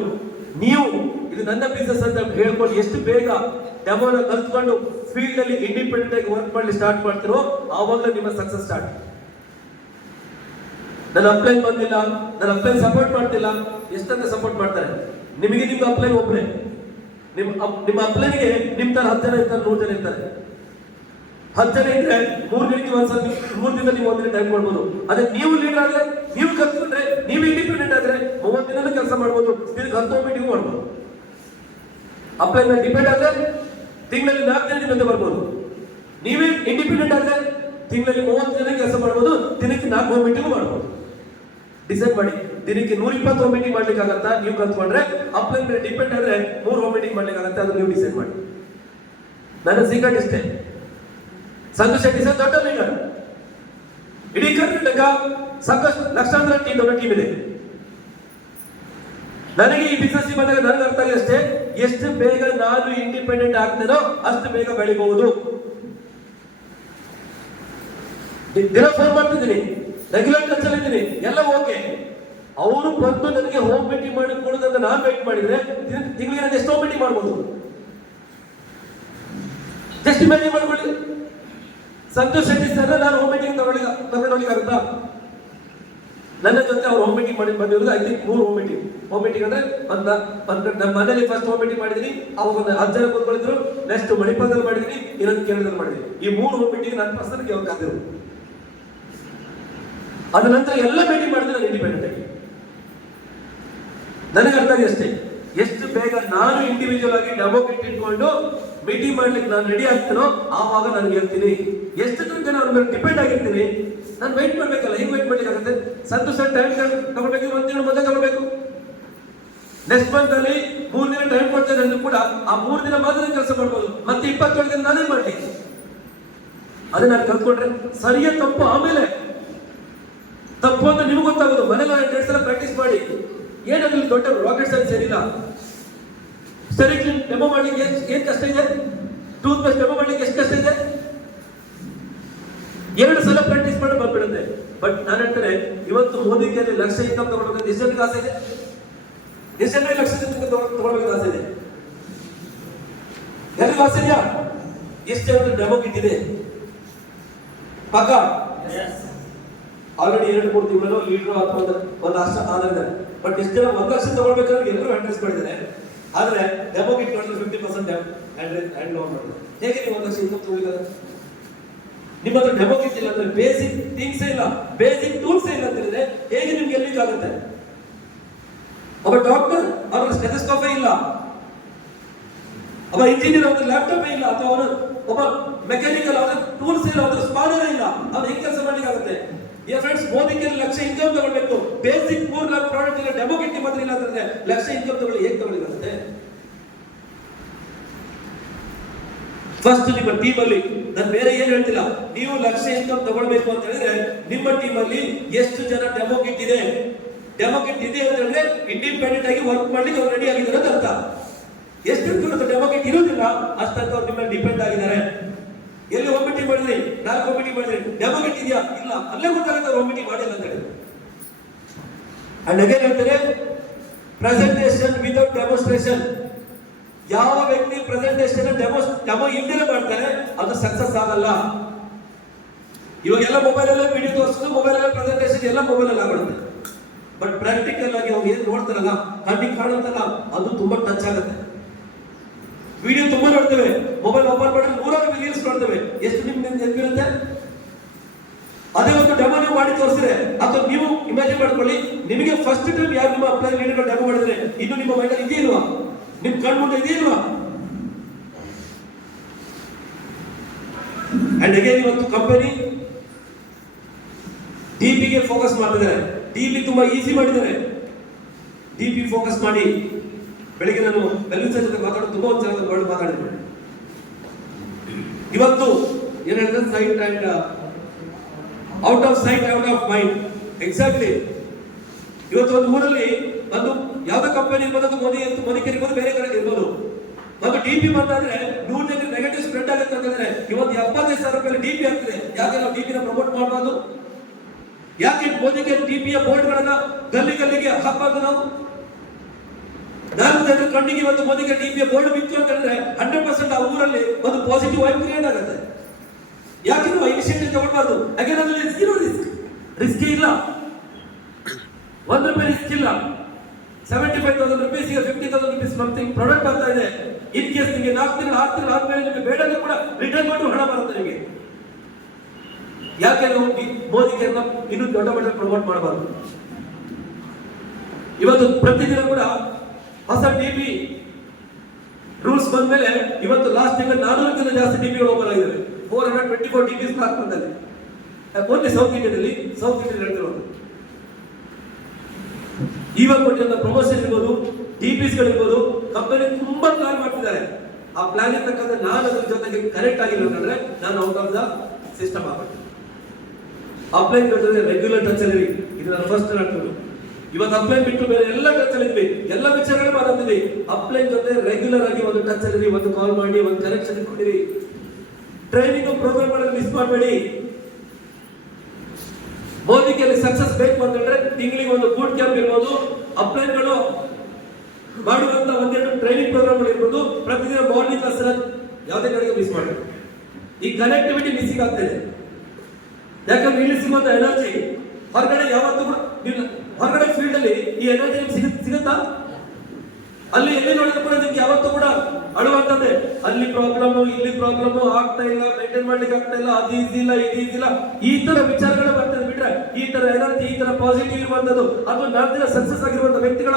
ನೀವು ಇದು ನನ್ನ ಬಿಸ್ನೆಸ್ ಅಂತ ಹೇಳ್ಕೊಂಡು ಎಷ್ಟು ಬೇಗ ಡೆಮೋನ ಕಲ್ತ್ಕೊಂಡು ಫೀಲ್ಡ್ ಅಲ್ಲಿ ಇಂಡಿಪೆಂಡೆಂಟ್ ಆಗಿ ವರ್ಕ್ ಮಾಡಲಿ ಸ್ಟಾರ್ಟ್ ಮಾಡ್ತಿರೋ ಆವಾಗಲೇ ನಿಮ್ಮ ಸಕ್ಸಸ್ ಸ್ಟಾರ್ಟ್. ನನ್ನ ಅಪ್ಲೈನ್ ಬಂದಿಲ್ಲ, ನನ್ನ ಅಪ್ಲೈನ್ ಸಪೋರ್ಟ್ ಮಾಡ್ತಿಲ್ಲ, ಎಷ್ಟಂತ ಸಪೋರ್ಟ್ ಮಾಡ್ತಾರೆ? ನಿಮಗೆ ನಿಮ್ಮ ಅಪ್ಲೈನ್ ಒಬ್ಬನೇ. ನಿಮ್ಮ ಅಪ್ಲೈನ್ಗೆ ನಿಮ್ ತರ 10 ಜನ ಇರ್ತಾರೆ, 100 ಜನ ಇರ್ತಾರೆ. 10 ಜನ ಇದ್ರೆ 3 ದಿನಕ್ಕೆ ಒಂದ್ಸಲ, 3 ದಿನ ನೀವು 1 ದಿನ ಟೈಮ್ ಮಾಡ್ಬೋದು. ಅದೇ ನೀವು ಲೀಡರ್ ಆದ್ರೆ, ನೀವು ಕಲ್ತ್ಕೊಂಡ್ರೆ, ನೀವು ಇಂಡಿಪೆಂಡೆಂಟ್ ಆದ್ರೆ 30 ದಿನ ಕೆಲಸ ಮಾಡ್ಬೋದು, ದಿನಕ್ಕೆ 10 ಮೀಟಿಂಗ್ ಮಾಡ್ಬೋದು. ಅಪ್ಲೈನ್ ಮೇಲೆ ಡಿಪೆಂಡ್ ಆದ್ರೆ ತಿಂಗಳಲ್ಲಿ 4 ದಿನ ನಿಮ್ಮಿಂದ ಬರ್ಬೋದು. ನೀವೇ ಇಂಡಿಪೆಂಡೆಂಟ್ ಆದ್ರೆ ತಿಂಗಳಲ್ಲಿ 30 ದಿನ ಕೆಲಸ ಮಾಡ್ಬೋದು, ದಿನಕ್ಕೆ 4 ಹೋಮ್ ಮೀಟಿಂಗ್ ಮಾಡ್ಬೋದು. ಡಿಸೈಡ್ ಮಾಡಿ. ದಿನಕ್ಕೆ 120 ಹೋಮ್ ಮೀಟಿಂಗ್ ಮಾಡ್ಲಿಕ್ಕೆ ಆಗತ್ತಾ ನೀವು ಕಲ್ತ್ಕೊಂಡ್ರೆ? ಅಪ್ಲೈನ್ ಮೇಲೆ ಡಿಪೆಂಡ್ ಆದ್ರೆ 3 ಹೋಮ್ ಮೀಟಿಂಗ್ ಮಾಡ್ಲಿಕ್ಕೆ ಆಗತ್ತೆ, ಅದು ನೀವು ಡಿಸೈಡ್ ಮಾಡಿ. ನನ್ನ ಸೀಕ್ರೆಟ್ ಇಷ್ಟೇ. ಸಂತೋಷ್ ಶೆಟ್ಟಿ ಸರ್ ದೊಡ್ಡ ಲೀಡರ್. ಇಡೀ ಕರ್ನಾಟಕ ಸಾಕಷ್ಟು ಲಕ್ಷಾಂತರ ದೊಡ್ಡ ಟೀಮ್ ಇದೆ. ನನಗೆ ಈ ಬಿಸ್ನೆಸ್ ಬಂದಾಗ ನನಗೆ ಅರ್ಥ ಆಗಿದೆ ಅಷ್ಟೇ, ಎಷ್ಟು ಬೇಗ ನಾನು ಇಂಡಿಪೆಂಡೆಂಟ್ ಆಗ್ತೇನೋ ಅಷ್ಟು ಬೇಗ ಬೆಳಿಬಹುದು. ದಿನ ಫೋನ್ ಮಾಡ್ತಿದ್ದೀನಿ, ರೆಗ್ಯುಲರ್ ಟಚ್ ಅಲ್ಲಿ ಇದ್ದೀನಿ, ಎಲ್ಲ ಓಕೆ. ಅವರು ಬಂದು ನನಗೆ ಹೋಮ್ ಮೀಟಿಂಗ್ ಮಾಡಿ ಕೊಡೋದಂತ ನಾನು ವೇಟ್ ಮಾಡಿದ್ರೆ ತಿಂಗಳಿಗೆ ನಾನು ಎಷ್ಟೋ ಮೀಟಿಂಗ್ ಮಾಡ್ಬೋದು. ಜಸ್ಟ್ ಇಮ್ಯಾಜಿನ್ ಮಾಡ್ಕೊಳ್ಳಿ, ಸಂತೋಷ್ ಶೆಟ್ಟಿ ಸರ್ ನಾನು ಹೋಮ್ ಮೀಟಿಂಗ್ ತಗೊಂಡೋಗ್ಲಿಕ್ಕೆ ಆಗುತ್ತಾ? ನನ್ನ ಜೊತೆ ಅವ್ರು ಹೋಮ್ ಮೀಟಿಂಗ್ ಮಾಡಿ ಬಂದಿರೋದು ಐ ಥಿಂಕ್ 3 ಹೋಮ್ ಮೀಟಿಂಗ್ ಅಂದ್ರೆ ನಮ್ಮ ಮನೇಲಿ ಫಸ್ಟ್ ಹೋಮ್ ಮೀಟಿಂಗ್ ಮಾಡಿದೀನಿ, ಅವಾಗ ಒಂದು 10 ಜನ ಕೂತ್ಕೊಂಡಿದ್ರು. ನೆಕ್ಸ್ಟ್ ಮಣಿಪಾಲದಲ್ಲಿ ಮಾಡಿದೀನಿ, ಇನ್ನೊಂದು ಕೇರಳದಲ್ಲಿ ಮಾಡಿದೀನಿ. ಈ 3 ಹೋಮ್ ಮೀಟಿಂಗ್ ನನ್ನ ಪರ್ಸನ್ಗೆ ಅವ್ರು ಕಾದಿರು. ಅದ ನಂತರ ಎಲ್ಲ ಮೀಟಿಂಗ್ ಮಾಡಿದ್ರೆ ನಾನು ಇಂಡಿಪೆಂಡೆಂಟ್ ಆಗಿ. ನನಗೆ ಅರ್ಥ ಆಗಿ ಅಷ್ಟೇ, ಎಷ್ಟು ಬೇಗ ನಾನು ಇಂಡಿವಿಜುವಲ್ ಆಗಿ ಡೆಮೋಕ್ರೇಟ್ ಇಟ್ಕೊಂಡು ಮೀಟಿಂಗ್ ಮಾಡ್ಲಿಕ್ಕೆ ನಾನು ರೆಡಿ ಆಗ್ತೀನೋ ಆವಾಗ ನಾನು ಹೇಳ್ತೀನಿ. ಎಷ್ಟು ತನಕ ನಾನು ಮೇಲೆ ಡಿಪೆಂಡ್ ಆಗಿರ್ತೀನಿ, ನಾನು ವೆಯ್ಟ್ ಮಾಡ್ಬೇಕಲ್ಲ. ಹೆಂಗ್ ವೆಯ್ಟ್ ಮಾಡ್ಲಿಕ್ಕೆ ಆಗುತ್ತೆ? ಸಂತೋಷ ಟೈಮ್ ತಗೊಳ್ಬೇಕು, 1 ತಿಂಗಳು ಮೊದಲೇ ತಗೊಳ್ಬೇಕು. ನೆಕ್ಸ್ಟ್ ಮಂತ್ ಅಲ್ಲಿ 3 ದಿನ ಟೈಮ್ ಕೊಡ್ತೇನೆ ಅಂದ್ರೂ ಕೂಡ ಆ 3 ದಿನ ಮಾತ್ರ ಕೆಲಸ ಮಾಡ್ಬೋದು. ಮತ್ತೆ 27 ದಿನ ನಾನೇ ಮಾಡ್ಲಿ. ಅದನ್ನ ನಾನು ಕಲ್ತ್ಕೊಂಡ್ರೆ ಸರಿಯ ತಪ್ಪು ಆಮೇಲೆ ತಪ್ಪು ಅಂತ ನಿಮ್ಗೆ ಗೊತ್ತಾಗೋದು. ಮನೇಲಿ 2 ಸಲ ಪ್ರಾಕ್ಟೀಸ್ ಮಾಡಿ. ಏನಾಗಲಿ ದೊಡ್ಡ ರಾಕೆಟ್ ಸೈನ್ಸ್ ಏನಿಲ್ಲ. ಸರಿ ಡೆಮೋ ಮಾಡ್ಲಿಕ್ಕೆ ಏನ್ ಕಷ್ಟ ಇದೆ? ಟೂತ್ ಪೇಸ್ಟ್ ಡೆಮೋ ಮಾಡ್ಲಿಕ್ಕೆ ಎಷ್ಟು ಕಷ್ಟ ಇದೆ? 2 ಸಲ ಪ್ರಾಕ್ಟೀಸ್ ಮಾಡಿ ಬಂದ್ಬಿಡುತ್ತೆ. ಬಟ್ ನಾನು ಹೇಳ್ತೇನೆ, ಇವತ್ತು ಮೋದಿ ಕೇಳಿ ಲಕ್ಷ ಇನ್ಕಮ್ ತಗೊಳ್ಬೇಕಂತ ಎಷ್ಟು ಜನಕ್ಕೆ ಆಸೆ ಇದೆ? ಎಷ್ಟು ಜನರಿಗೆ ಲಕ್ಷ ತಗೊಳ್ಬೇಕಂತ ಆಸೆ ಇದೆ? ಯಾರಿಗೂ ಆಸೆ ಇದೆಯಾ? ಎಷ್ಟು ಜನಕ್ಕೆ ಡೆಮೋ ಕಿಟ್ಟಿದೆ? ಪಕ್ಕ ಆಲ್ರೆಡಿ 2-3 ತಿಂಗಳು ಲೀಡರ್ ಅಥವಾ ಒಂದು ಅಷ್ಟ ಆದ್ರೆ, ಬಟ್ ಎಷ್ಟು ಜನ 1 ಲಕ್ಷ ತಗೊಳ್ಬೇಕಾದ್ರೆ ಎಲ್ಲರೂ ಹ್ಯಾಂಡ್ ಮಾಡಿದ್ದಾರೆ. ಆದ್ರೆ ಡೆಮೋ ಕಿಟ್ ಮಾಡಿದ್ರೆ 50% ಹ್ಯಾಂಡ್ ಓವರ್ ಮಾಡಿದ್ರು. ಹೇಗೆ ನೀವು 1 ಲಕ್ಷ ಇನ್ಕಮ್ ತಗೊಳ್ಳಿಲ್ಲ? ನಿಮ್ಮ ಹತ್ರ ಡೆಮೋ ಕಿಟ್ ಇಲ್ಲ ಅಂದ್ರೆ, ಬೇಸಿಕ್ ಥಿಂಗ್ಸ್ ಇಲ್ಲ, ಬೇಸಿಕ್ ಟೂಲ್ಸ್ ಇಲ್ಲ ಅಂತ ಹೇಳಿದ್ರೆ ಹೇಗೆ ನಿಮ್ಗೆ ಗೆಲ್ಲಿಕ್ಕೆ ಆಗುತ್ತೆ? ಒಬ್ಬ ಡಾಕ್ಟರ್ ಅವರ ಸ್ಟೆಥೋಸ್ಕೋಪ್ ಇಲ್ಲ, ಒಬ್ಬ ಇಂಜಿನಿಯರ್ ಅವರ ಲ್ಯಾಪ್ಟಾಪ್ ಇಲ್ಲ, ಅಥವಾ ಅವನ ಒಬ್ಬ ಮೆಕ್ಯಾನಿಕಲ್ ಅವರ ಟೂಲ್ಸ್ ಇಲ್ಲ, ಅವರ ಸ್ಪಾನರ್ ಇಲ್ಲ, ಅವನು ಹೆಂಗೆ ಕೆಲಸ ಮಾಡ್ಲಿಕ್ಕೆ ಆಗುತ್ತೆ? ಡಿಯರ್ ಫ್ರೆಂಡ್ಸ್, ಮೋದಿಗೆ ಲಕ್ಷ ಇನ್ಕಮ್ ತಗೊಳ್ಬೇಕು, ಬೇಸಿಕ್ 3 ಲಾಖ ಪ್ರಾಡಕ್ಟ್ ಇಲ್ಲ, ಡೆಮೋ ಕಿಟ್ ಮಾತ್ರ ಇಲ್ಲ ಅಂತಂದ್ರೆ ಲಕ್ಷ ಇನ್ಕಮ್ ತಗೊಳ್ಳಿ ಹೇಗೆ ತಗೊಳ್ಳಿಕ್ಕೆ? ಫಸ್ಟ್ ನಿಮ್ಮ ಟೀಮ್ ಅಲ್ಲಿ, ನಾನು ಬೇರೆ ಏನು ಹೇಳ್ತಿಲ್ಲ, ನೀವು ಲಕ್ಷ ಇನ್ಕಮ್ ತಗೊಳ್ಬೇಕು ಅಂತ ಹೇಳಿದ್ರೆ ನಿಮ್ಮ ಟೀಮ್ ಅಲ್ಲಿ ಎಷ್ಟು ಜನ ಡೆಮೋ ಕಿಟ್ ಇದೆ? ಡೆಮೋ ಕಿಟ್ ಇದೆ ಅಂತ ಹೇಳಿದ್ರೆ ಇಂಡಿಪೆಂಡೆಂಟ್ ಆಗಿ ವರ್ಕ್ ಮಾಡ್ಲಿಕ್ಕೆ ಅವ್ರು ರೆಡಿ ಆಗಿದ್ದಾರೆ ಅಂತ ಅರ್ಥ. ಎಷ್ಟು ಡೆಮೋ ಕಿಟ್ ಇರೋದಿಲ್ಲ ಅಷ್ಟಂತ ಅವ್ರು ನಿಮ್ಮ ಡಿಪೆಂಡ್ ಆಗಿದ್ದಾರೆ. ಎಲ್ಲಿ ಒಮ್ಮಿಟಿ ಮಾಡಿದ್ರಿ, 4 ಒಮ್ಮಿಟಿ ಮಾಡಿದ್ರಿ, ಡೆಮೋ ಕಿಟ್ ಇದೆಯಾ? ಇಲ್ಲ, ಅಲ್ಲೇ ಗೊತ್ತಾಗುತ್ತೆ ಅವ್ರು ಒಮ್ಮಿಟಿ ಮಾಡಿಲ್ಲ ಅಂತ ಹೇಳಿ. ಅಂಡ್ ಅಗೇನ್ ಹೇಳ್ತಾರೆ, ಪ್ರೆಸೆಂಟೇಷನ್ ವಿತೌಟ್ ಡೆಮೋಸ್ಟ್ರೇಷನ್. ಯಾವ ವ್ಯಕ್ತಿ ಪ್ರೆಸೆಂಟೇಷನ್ ಡೆಮೋ ಇಲ್ದೇ ಮಾಡ್ತಾರೆ ಅದು ಸಕ್ಸಸ್ ಆಗಲ್ಲ. ಇವಾಗೆಲ್ಲ ಮೊಬೈಲ್ ಅಲ್ಲೇ ವಿಡಿಯೋ ತೋರಿಸೋದು, ಮೊಬೈಲ್ ಅಲ್ಲೇ ಪ್ರೆಸೆಂಟೇಷನ್ ಎಲ್ಲ ಮೊಬೈಲ್ ಅಲ್ಲಿ ಆಗುತ್ತೆ. ಬಟ್ ಪ್ರಾಕ್ಟಿಕಲ್ ಆಗಿ ಅವ್ರು ಏನ್ ನೋಡ್ತಾರಲ್ಲ, ಕಣ್ಣಿಗೆ ಕಾಣುತ್ತಲ್ಲ, ಅದು ತುಂಬಾ ಟಚ್ ಆಗುತ್ತೆ. ವಿಡಿಯೋ ತುಂಬಾ ನೋಡ್ತೇವೆ, ಮೊಬೈಲ್ ಓಪನ್ ಮಾಡಿದ್ರೆ 100 ರೀಲ್ಸ್ ನೋಡ್ತೇವೆ, ಎಷ್ಟು ನಿಮ್ಗೆ ನೆನಪಿರುತ್ತೆ? ಅದೇ ಒಂದು ಡೆಮೋ ನೀವು ಮಾಡಿ ತೋರಿಸಿದ್ರೆ, ಅಥವಾ ನೀವು ಇಮ್ಯಾಜಿನ್ ಮಾಡ್ಕೊಳ್ಳಿ, ನಿಮಗೆ ಫಸ್ಟ್ ಟೈಮ್ ಯಾರು ನಿಮ್ಮ ಅಪ್ಲೈ ಲೀಡರ್ ಡೆಮೋ ಮಾಡಿದ್ರೆ ಇನ್ನು ನಿಮ್ಮ ಮೈಂಡ್ ಅಲ್ಲಿ ಇದೆಯಿಲ್ವಾ? ನಿಮ್ ಕಣ್ ಮುಂದೆ ಇದೆಯಿಲ್ವಾ? ಅಂಡ್ ಅಗೇನ್ ಇವತ್ತು ಕಂಪನಿ ಡಿಪಿಗೆ ಫೋಕಸ್ ಮಾಡ್ತಿದ್ದಾರೆ. ಡಿಪಿ ತುಂಬಾ ಈಸಿ ಮಾಡಿದ್ದಾರೆ. ಡಿಪಿ ಫೋಕಸ್ ಮಾಡಿ, ಬೆಳಿಗ್ಗೆ ನಾನು ವೆಲ್ವಿಸ್ ಜೊತೆ ಮಾತಾಡೋದು ತುಂಬಾ ಒಂದು ವರ್ಡ್ ಮಾತಾಡಿದ್ದೆ. ಇವತ್ತು ಏನ್ ಹೇಳಿದ್ರೆ, site and out off site out of mind. Exactly. ಇವತ್ತು ಒಂದು ಊರಲ್ಲಿ ಒಂದು ಯಾವ್ದೋ ಕಂಪನಿ ಇರ್ಬೋದು, ಮೋದಿಕೇರಿ ಇರ್ಬೋದು, ಬೇರೆ ಕಡೆ ಇರ್ಬೋದು, ಒಂದು ಡಿಪಿ ಬಂದಾದ್ರೆ 100 ಜನರಿಗೆ ನೆಗೆಟಿವ್ ಸ್ಪ್ರೆಡ್ ಆಗುತ್ತೆ ಅಂತಂದ್ರೆ ಇವತ್ತು 75,000 ರೂಪಾಯಿ ಡಿಪಿ ಆಗ್ತದೆ. ಯಾಕೆ ನಾವು ಡಿಪಿನ ಪ್ರಮೋಟ್ ಮಾಡಬಾರ್ದು? ಯಾಕೆ ಮೋದಿಗೆ ಡಿಪಿಯ ಬೋರ್ಡ್ ಗಳನ್ನ ಗಲ್ಲಿಗೆ ಹಾಕಬಾರ್ದು? ನಾವು 4 ಜನರ ಕಣ್ಣಿಗೆ ಇವತ್ತು ಮೋದಿಗೆ ಡಿಪಿಯ ಬೋರ್ಡ್ ಬಿತ್ತು ಅಂತ ಹೇಳಿದ್ರೆ 100% ಆ ಊರಲ್ಲಿ ಒಂದು ಪಾಸಿಟಿವ್ ವೈಬ್ ಕ್ರಿಯೇಟ್ ಆಗುತ್ತೆ. ಯಾಕೆ ನಾವು ಇನಿಷಿಯೇಟಿವ್ ತಗೊಳ್ಬಾರ್ದು? ಯಾಕೆ ನಮ್ಮಲ್ಲಿ ಜೀರೋ ರಿಸ್ಕ್ ಇಲ್ಲ, 1 ರೂಪಾಯಿ ರಿಸ್ಕ್ ಇಲ್ಲ. 75,000 ರೂಪೀಸ್ ಈಗ 50,000 ರೂಪೀಸ್ ಸಮಥಿಂಗ್ ಪ್ರಾಡಕ್ಟ್ ಆಗ್ತಾ ಇದೆ. ಇನ್ ಕೇಸ್ ನಿಮಗೆ 4 ತಿಂಗಳು 6 ತಿಂಗಳು ಆದ್ಮೇಲೆ ನಿಮಗೆ ಬೇಡಂದ್ರೆ ಕೂಡ ರಿಟರ್ನ್ ಮಾಡಿ ಹಣ ಬರುತ್ತೆ ನಿಮಗೆ. ಯಾಕೆ ನಾವು ಮೋದಿಗೆ ಇನ್ನೂ ದೊಡ್ಡ ಮಟ್ಟದಲ್ಲಿ ಪ್ರಮೋಟ್ ಮಾಡಬಾರ್ದು? ಇವತ್ತು ಪ್ರತಿದಿನ ಕೂಡ ಹೊಸ ಡಿಪಿ ರೂಲ್ಸ್ ಬಂದ ಮೇಲೆ ಇವತ್ತು ಲಾಸ್ಟ್ ತಿಂಗಳು 400ಕ್ಕಿಂತ ಜಾಸ್ತಿ ಡಿಪಿಗಳು ಓಪನ್ ಆಗಿದ್ದಾರೆ. 424 ಡಿಪಿಸ್ ಬ್ಲಾಕ್ ಬಂದಲ್ಲಿ, ಓನ್ಲಿ ಸೌತ್ ಇಂಡಿಯನ್ ಹೇಳ್ತಿರೋದು. ಇವಾಗ ಕೊಟ್ಟಿರೋ ಪ್ರಮೋಷನ್ ಇರ್ಬೋದು, ಡಿಪಿಸ್ ಗಳಿರ್ಬೋದು, ಕಂಪನಿ ತುಂಬಾ ಪ್ಲಾನ್ ಮಾಡ್ತಿದ್ದಾರೆ. ಆ ಪ್ಲಾನ್ ಇರ್ತಕ್ಕಂಥ ನಾನು ಅದ್ರ ಜೊತೆಗೆ ಕರೆಕ್ಟ್ ಆಗಿಲ್ಲ ಅಂತಂದ್ರೆ ನಾನು ಔಟ್ ಆಫ್ ದ ಸಿಸ್ಟಮ್ ಆಗ್ಬೇಕು. ಅಪ್ಲೈನ್ ಜೊತೆ ರೆಗ್ಯುಲರ್ ಟಚ್ ಅಲ್ಲಿ ಇದು ನನ್ನ ಫಸ್ಟ್ ಹೇಳ್ತಿರೋದು. ಇವತ್ತು ಅಪ್ಲೈನ್ ಬಿಟ್ಟು ಬೇರೆ ಎಲ್ಲ ಟಚ್ ಅಲ್ಲಿ ಇದ್ವಿ, ಎಲ್ಲ ವಿಚಾರಗಳು ಮಾತಾಡ್ತೀವಿ. ಅಪ್ಲೈನ್ ಜೊತೆ ರೆಗ್ಯುಲರ್ ಆಗಿ ಒಂದು ಟಚ್ ಅಲ್ಲಿ, ಒಂದು ಕಾಲ್ ಮಾಡಿ, ಒಂದು ಕನೆಕ್ಷನ್ ಇಟ್ಕೊಂಡಿರಿ. ಟ್ರೈನಿಂಗ್ ಪ್ರೋಗ್ರಾಮ್ ಗಳನ್ನು ಮಿಸ್ ಮಾಡಬೇಡಿ. ಮೋದಿಗೆ ಸಕ್ಸಸ್ ಬೇಕು ಅಂತಂದ್ರೆ ತಿಂಗಳಿಗೆ ಒಂದು ಬೂಟ್ ಕ್ಯಾಂಪ್ ಇರ್ಬೋದು, ಅಪ್ಲೈನ್ಗಳು ಮಾಡುವಂತ 1-2 ಟ್ರೈನಿಂಗ್ ಪ್ರೋಗ್ರಾಮ್ ಇರ್ಬೋದು, ಪ್ರತಿದಿನ ಮಾರ್ನಿಂಗ್ ಕ್ಲಾಸ್ ಯಾವುದೇ ಕಡೆಗೆ ಮಿಸ್ ಮಾಡಿ. ಈ ಕನೆಕ್ಟಿವಿಟಿ ಮಿಸ್ಸಿಂಗ್ ಆಗ್ತದೆ. ಯಾಕಂದ್ರೆ ಇಲ್ಲಿ ಸಿಗುವಂತ ಎನರ್ಜಿ ಹೊರಗಡೆ ಯಾವತ್ತೂ ಕೂಡ, ಹೊರಗಡೆ ಫೀಲ್ಡ್ ಅಲ್ಲಿ ಈ ಎನರ್ಜಿ ಸಿಗುತ್ತಾ? ಅಲ್ಲಿ ಎಲ್ಲಿ ನೋಡಿದ್ರು ಕೂಡ ನಿಮ್ಗೆ ಯಾವತ್ತೂ ಕೂಡ ಅಳುವಂತದ್ದೇ. ಅಲ್ಲಿ ಪ್ರಾಬ್ಲಮ್, ಇಲ್ಲಿ ಪ್ರಾಬ್ಲಮ್, ಆಗ್ತಾ ಇಲ್ಲ, ಮೇಂಟೈನ್ ಮಾಡ್ಲಿಕ್ಕೆ ಆಗ್ತಾ ಇಲ್ಲ, ಅದು ಈಸಿ ಇಲ್ಲ, ಇದು ಈಸಿ ಇಲ್ಲ, ಈ ತರ ವಿಚಾರಗಳು ಬರ್ತದೆ. ಬಿಟ್ರೆ ಈ ತರ ಎನರ್ಜಿ, ಈ ತರ ಪಾಸಿಟಿವ್ ಇರುವಂತದ್ದು, ಅದು 4 ದಿನ ಸಕ್ಸಸ್ ಆಗಿರುವಂತ ವ್ಯಕ್ತಿಗಳ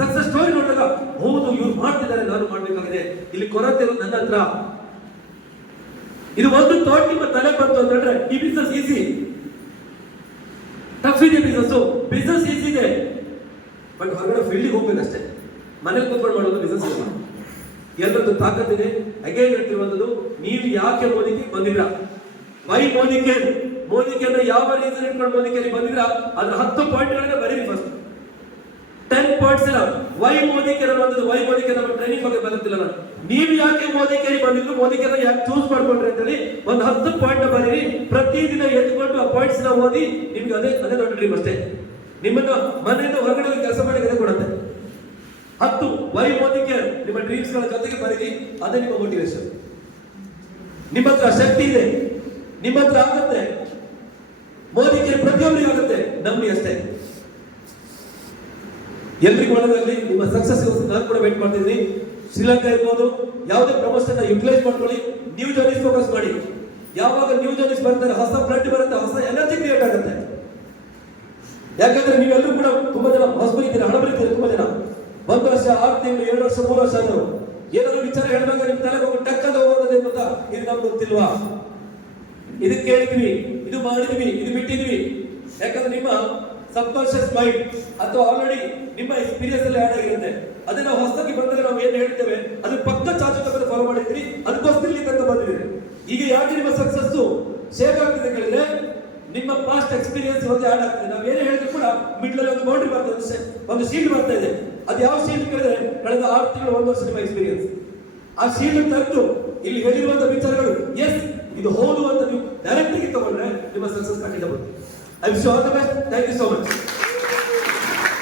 ಸಕ್ಸಸ್ ಸ್ಟೋರಿ ನೋಡಿದಾಗ ಹೌದು ಇವ್ರು ಮಾಡ್ತಿದ್ದಾರೆ, ನಾನು ಮಾಡ್ಬೇಕಾಗಿದೆ, ಇಲ್ಲಿ ಕೊರತೆ ಇರೋದು ನನ್ನ ಹತ್ರ. ಇದು ಒಂದು ಥಾಟ್ ನಿಮ್ಮ ತಲೆ ಬಂತು ಅಂತಂದ್ರೆ ಈ ಬಿಸ್ನೆಸ್ ಈಸಿ. ಟಫ್ ಇದೆ ಬಿಸ್ನೆಸ್ ಈಸಿ ಇದೆ, ಬಟ್ ಹೊರಗಡೆ ಫೀಲ್ಡಿಗೆ ಹೋಗ್ಬೇಕಷ್ಟೇ. ಮನೇಲಿ ಕೂತ್ಕೊಂಡು ಮಾಡೋದು ಬಿಸ್ನೆಸ್ ಇಲ್ಲ. ಎಲ್ಲರದ್ದು ತಾಕತ್ತಿದೆ. ಅಗೇನ್ ಹೇಳ್ತಿರುವಂತದ್ದು, ನೀವು ಯಾಕೆ ಮೋದಿಗೆ ಬಂದಿದ್ರ? ವೈ ಮೋದಿಗೆ ಯಾವ ರೀಸನ್ ಇಟ್ಕೊಂಡು ಮೋದಿಗೆ ಬಂದಿದ್ರ? ಅದ್ರ 10 ಪಾಯಿಂಟ್ಗಳನ್ನ ಬರೀರಿ. ಫಸ್ಟ್ 10 ಪಾಯಿಂಟ್ಸ್ ಇಲ್ಲ. ವೈ ಮೋದಿ ಕೇರ್ ಬಂದಿದ್ದು, ವೈ ಮೋದಿ ಕೇರ್ ನಮ್ಮ ಟ್ರೈನಿಂಗ್ ಬಗ್ಗೆ ಬರುತ್ತಿಲ್ಲ. ನಾನು ನೀವು ಯಾಕೆ ಮೋದಿ ಕೇರ್ ಬಂದಿದ್ರು, ಮೋದಿ ಕೇರ್ ಯಾಕೆ ಚೂಸ್ ಮಾಡ್ಕೊಂಡ್ರಿ ಅಂತ ಹೇಳಿ ಒಂದು 10 ಪಾಯಿಂಟ್ ಬರೀರಿ. ಪ್ರತಿದಿನ ಎದ್ದುಕೊಂಡು ಆ ಪಾಯಿಂಟ್ಸ್ ನ ಓದಿ. ನಿಮ್ಗೆ ಅದೇ ದೊಡ್ಡ ಡ್ರೀಮ್ ಅಷ್ಟೇ. ನಿಮ್ಮನ್ನು ಮನೆಯಿಂದ ಹೊರಗಡೆ ಹೋಗಿ ಕೆಲಸ ಮಾಡಿ ಅದೇ ಕೊಡುತ್ತೆ. 10 ವೈ ಮೋದಿ ಕೇರ್ ನಿಮ್ಮ ಡ್ರೀಮ್ಸ್ ಗಳ ಜೊತೆಗೆ ಬರೀರಿ. ಅದೇ ನಿಮ್ಮ ಮೋಟಿವೇಶನ್. ನಿಮ್ಮ ಹತ್ರ ಶಕ್ತಿ ಇದೆ, ನಿಮ್ಮ ಹತ್ರ ಆಗುತ್ತೆ. ಮೋದಿ ಕೇರ್ ಪ್ರತಿಯೊಬ್ಬರಿಗೂ ಆಗುತ್ತೆ, ನಂಬಿ ಅಷ್ಟೇ. ಎಲ್ರಿಗೂ ಒಳ್ಳೆದಾಗಲಿ. ನಿಮ್ಮ ಸಕ್ಸಸ್ ನಾನು ಕೂಡ ವೇಟ್ ಮಾಡ್ತಿದ್ದೀನಿ. ಶ್ರೀಲಂಕಾ ಇರ್ಬೋದು, ಯಾವುದೇ ಪ್ರಮೋಷನ್ ಯುಟಿಲೈಸ್ ಮಾಡ್ಕೊಳ್ಳಿ. ನ್ಯೂ ಜರ್ನೀಸ್ ಫೋಕಸ್ ಮಾಡಿ. ಯಾವಾಗ ನ್ಯೂ ಜರ್ನೀಸ್ ಬರ್ತಾರೆ, ಹೊಸ ಬ್ಲಡ್ ಬರುತ್ತೆ, ಹೊಸ ಎನರ್ಜಿ ಕ್ರಿಯೇಟ್ ಆಗುತ್ತೆ. ಯಾಕಂದ್ರೆ ನೀವೆಲ್ಲರೂ ಕೂಡ ತುಂಬಾ ಜನ ಹೊಸಬರಿದ್ದೀರಾ, ಹಳಬರಿದ್ದೀರಾ. ತುಂಬಾ ಜನ 1 ವರ್ಷ, 6 ತಿಂಗಳು, 2 ವರ್ಷ, 3 ವರ್ಷ ಆದರು ಏನಾದ್ರು ವಿಚಾರ ಹೇಳಿದಾಗ ನಿಮ್ಮ ತಲೆಗೆ ಹೋಗಿ ಟಕ್ಕಂತ ಹೋಗೋದೇ ಗೊತ್ತಾ? ಇದು ನಮ್ಗೆ ಗೊತ್ತಿಲ್ವಾ, ಇದು ಕೇಳಿದ್ವಿ, ಇದು ಮಾಡಿದ್ವಿ, ಇದು ಬಿಟ್ಟಿದ್ವಿ. ಯಾಕಂದ್ರೆ ನಿಮ್ಮ ಸಬ್ ಕಾನ್ಶಿಯಸ್ ಮೈಂಡ್ ಅಥವಾ ಆಲ್ರೆಡಿ ನಿಮ್ಮ ಎಕ್ಸ್ಪೀರಿಯನ್ಸ್ ಅಲ್ಲಿ ಆಡ್ ಆಗಿರುತ್ತೆ. ಅದನ್ನ ನಾವು ಹೊಸದಾಗಿ ಬಂದಾಗ ನಾವು ಏನ್ ಹೇಳ್ತೇವೆ ಅದು ಪಕ್ಕ ಚಾಚು ತಗೊಂಡು ಫಾಲೋ ಮಾಡಿದ್ರಿ. ಅದಕ್ಕೋಸ್ಕರ ಇಲ್ಲಿ ತನಕ ಬಂದಿದ್ದೀರಿ. ಈಗ ಯಾಕೆ ನಿಮ್ಮ ಸಕ್ಸಸ್ ಶೇಕ್ ಆಗ್ತಿದೆ ಕೇಳಿದ್ರೆ ನಿಮ್ಮ ಪಾಸ್ಟ್ ಎಕ್ಸ್ಪೀರಿಯನ್ಸ್ ಇವತ್ತು ಆಡ್ ಆಗ್ತದೆ. ನಾವು ಏನೇ ಹೇಳಿದ್ರು ಕೂಡ ಮಿಡ್ಲ್ ಅಲ್ಲಿ ಒಂದು ಬೌಂಡ್ರಿ ಬರ್ತದೆ, ಒಂದು ಶೀಲ್ಡ್ ಬರ್ತಾ ಇದೆ. ಅದು ಯಾವ ಶೀಲ್ಡ್ ಕೇಳಿದ್ರೆ ಕಳೆದ 6 ತಿಂಗಳು, 1 ವರ್ಷ ನಿಮ್ಮ ಎಕ್ಸ್ಪೀರಿಯನ್ಸ್. ಆ ಶೀಲ್ಡ್ ತೆಗೆದು ಇಲ್ಲಿ ಹೇಳಿರುವಂತಹ ವಿಚಾರಗಳು ಎಸ್ ಇದು ಹೌದು ಅಂತ ನೀವು ಡೈರೆಕ್ಟ್ ಆಗಿ ತಗೊಂಡ್ರೆ ನಿಮ್ಮ ಸಕ್ಸಸ್ ಖಂಡಿತ ಬರುತ್ತೆ. I wish you all the best. Thank you so much.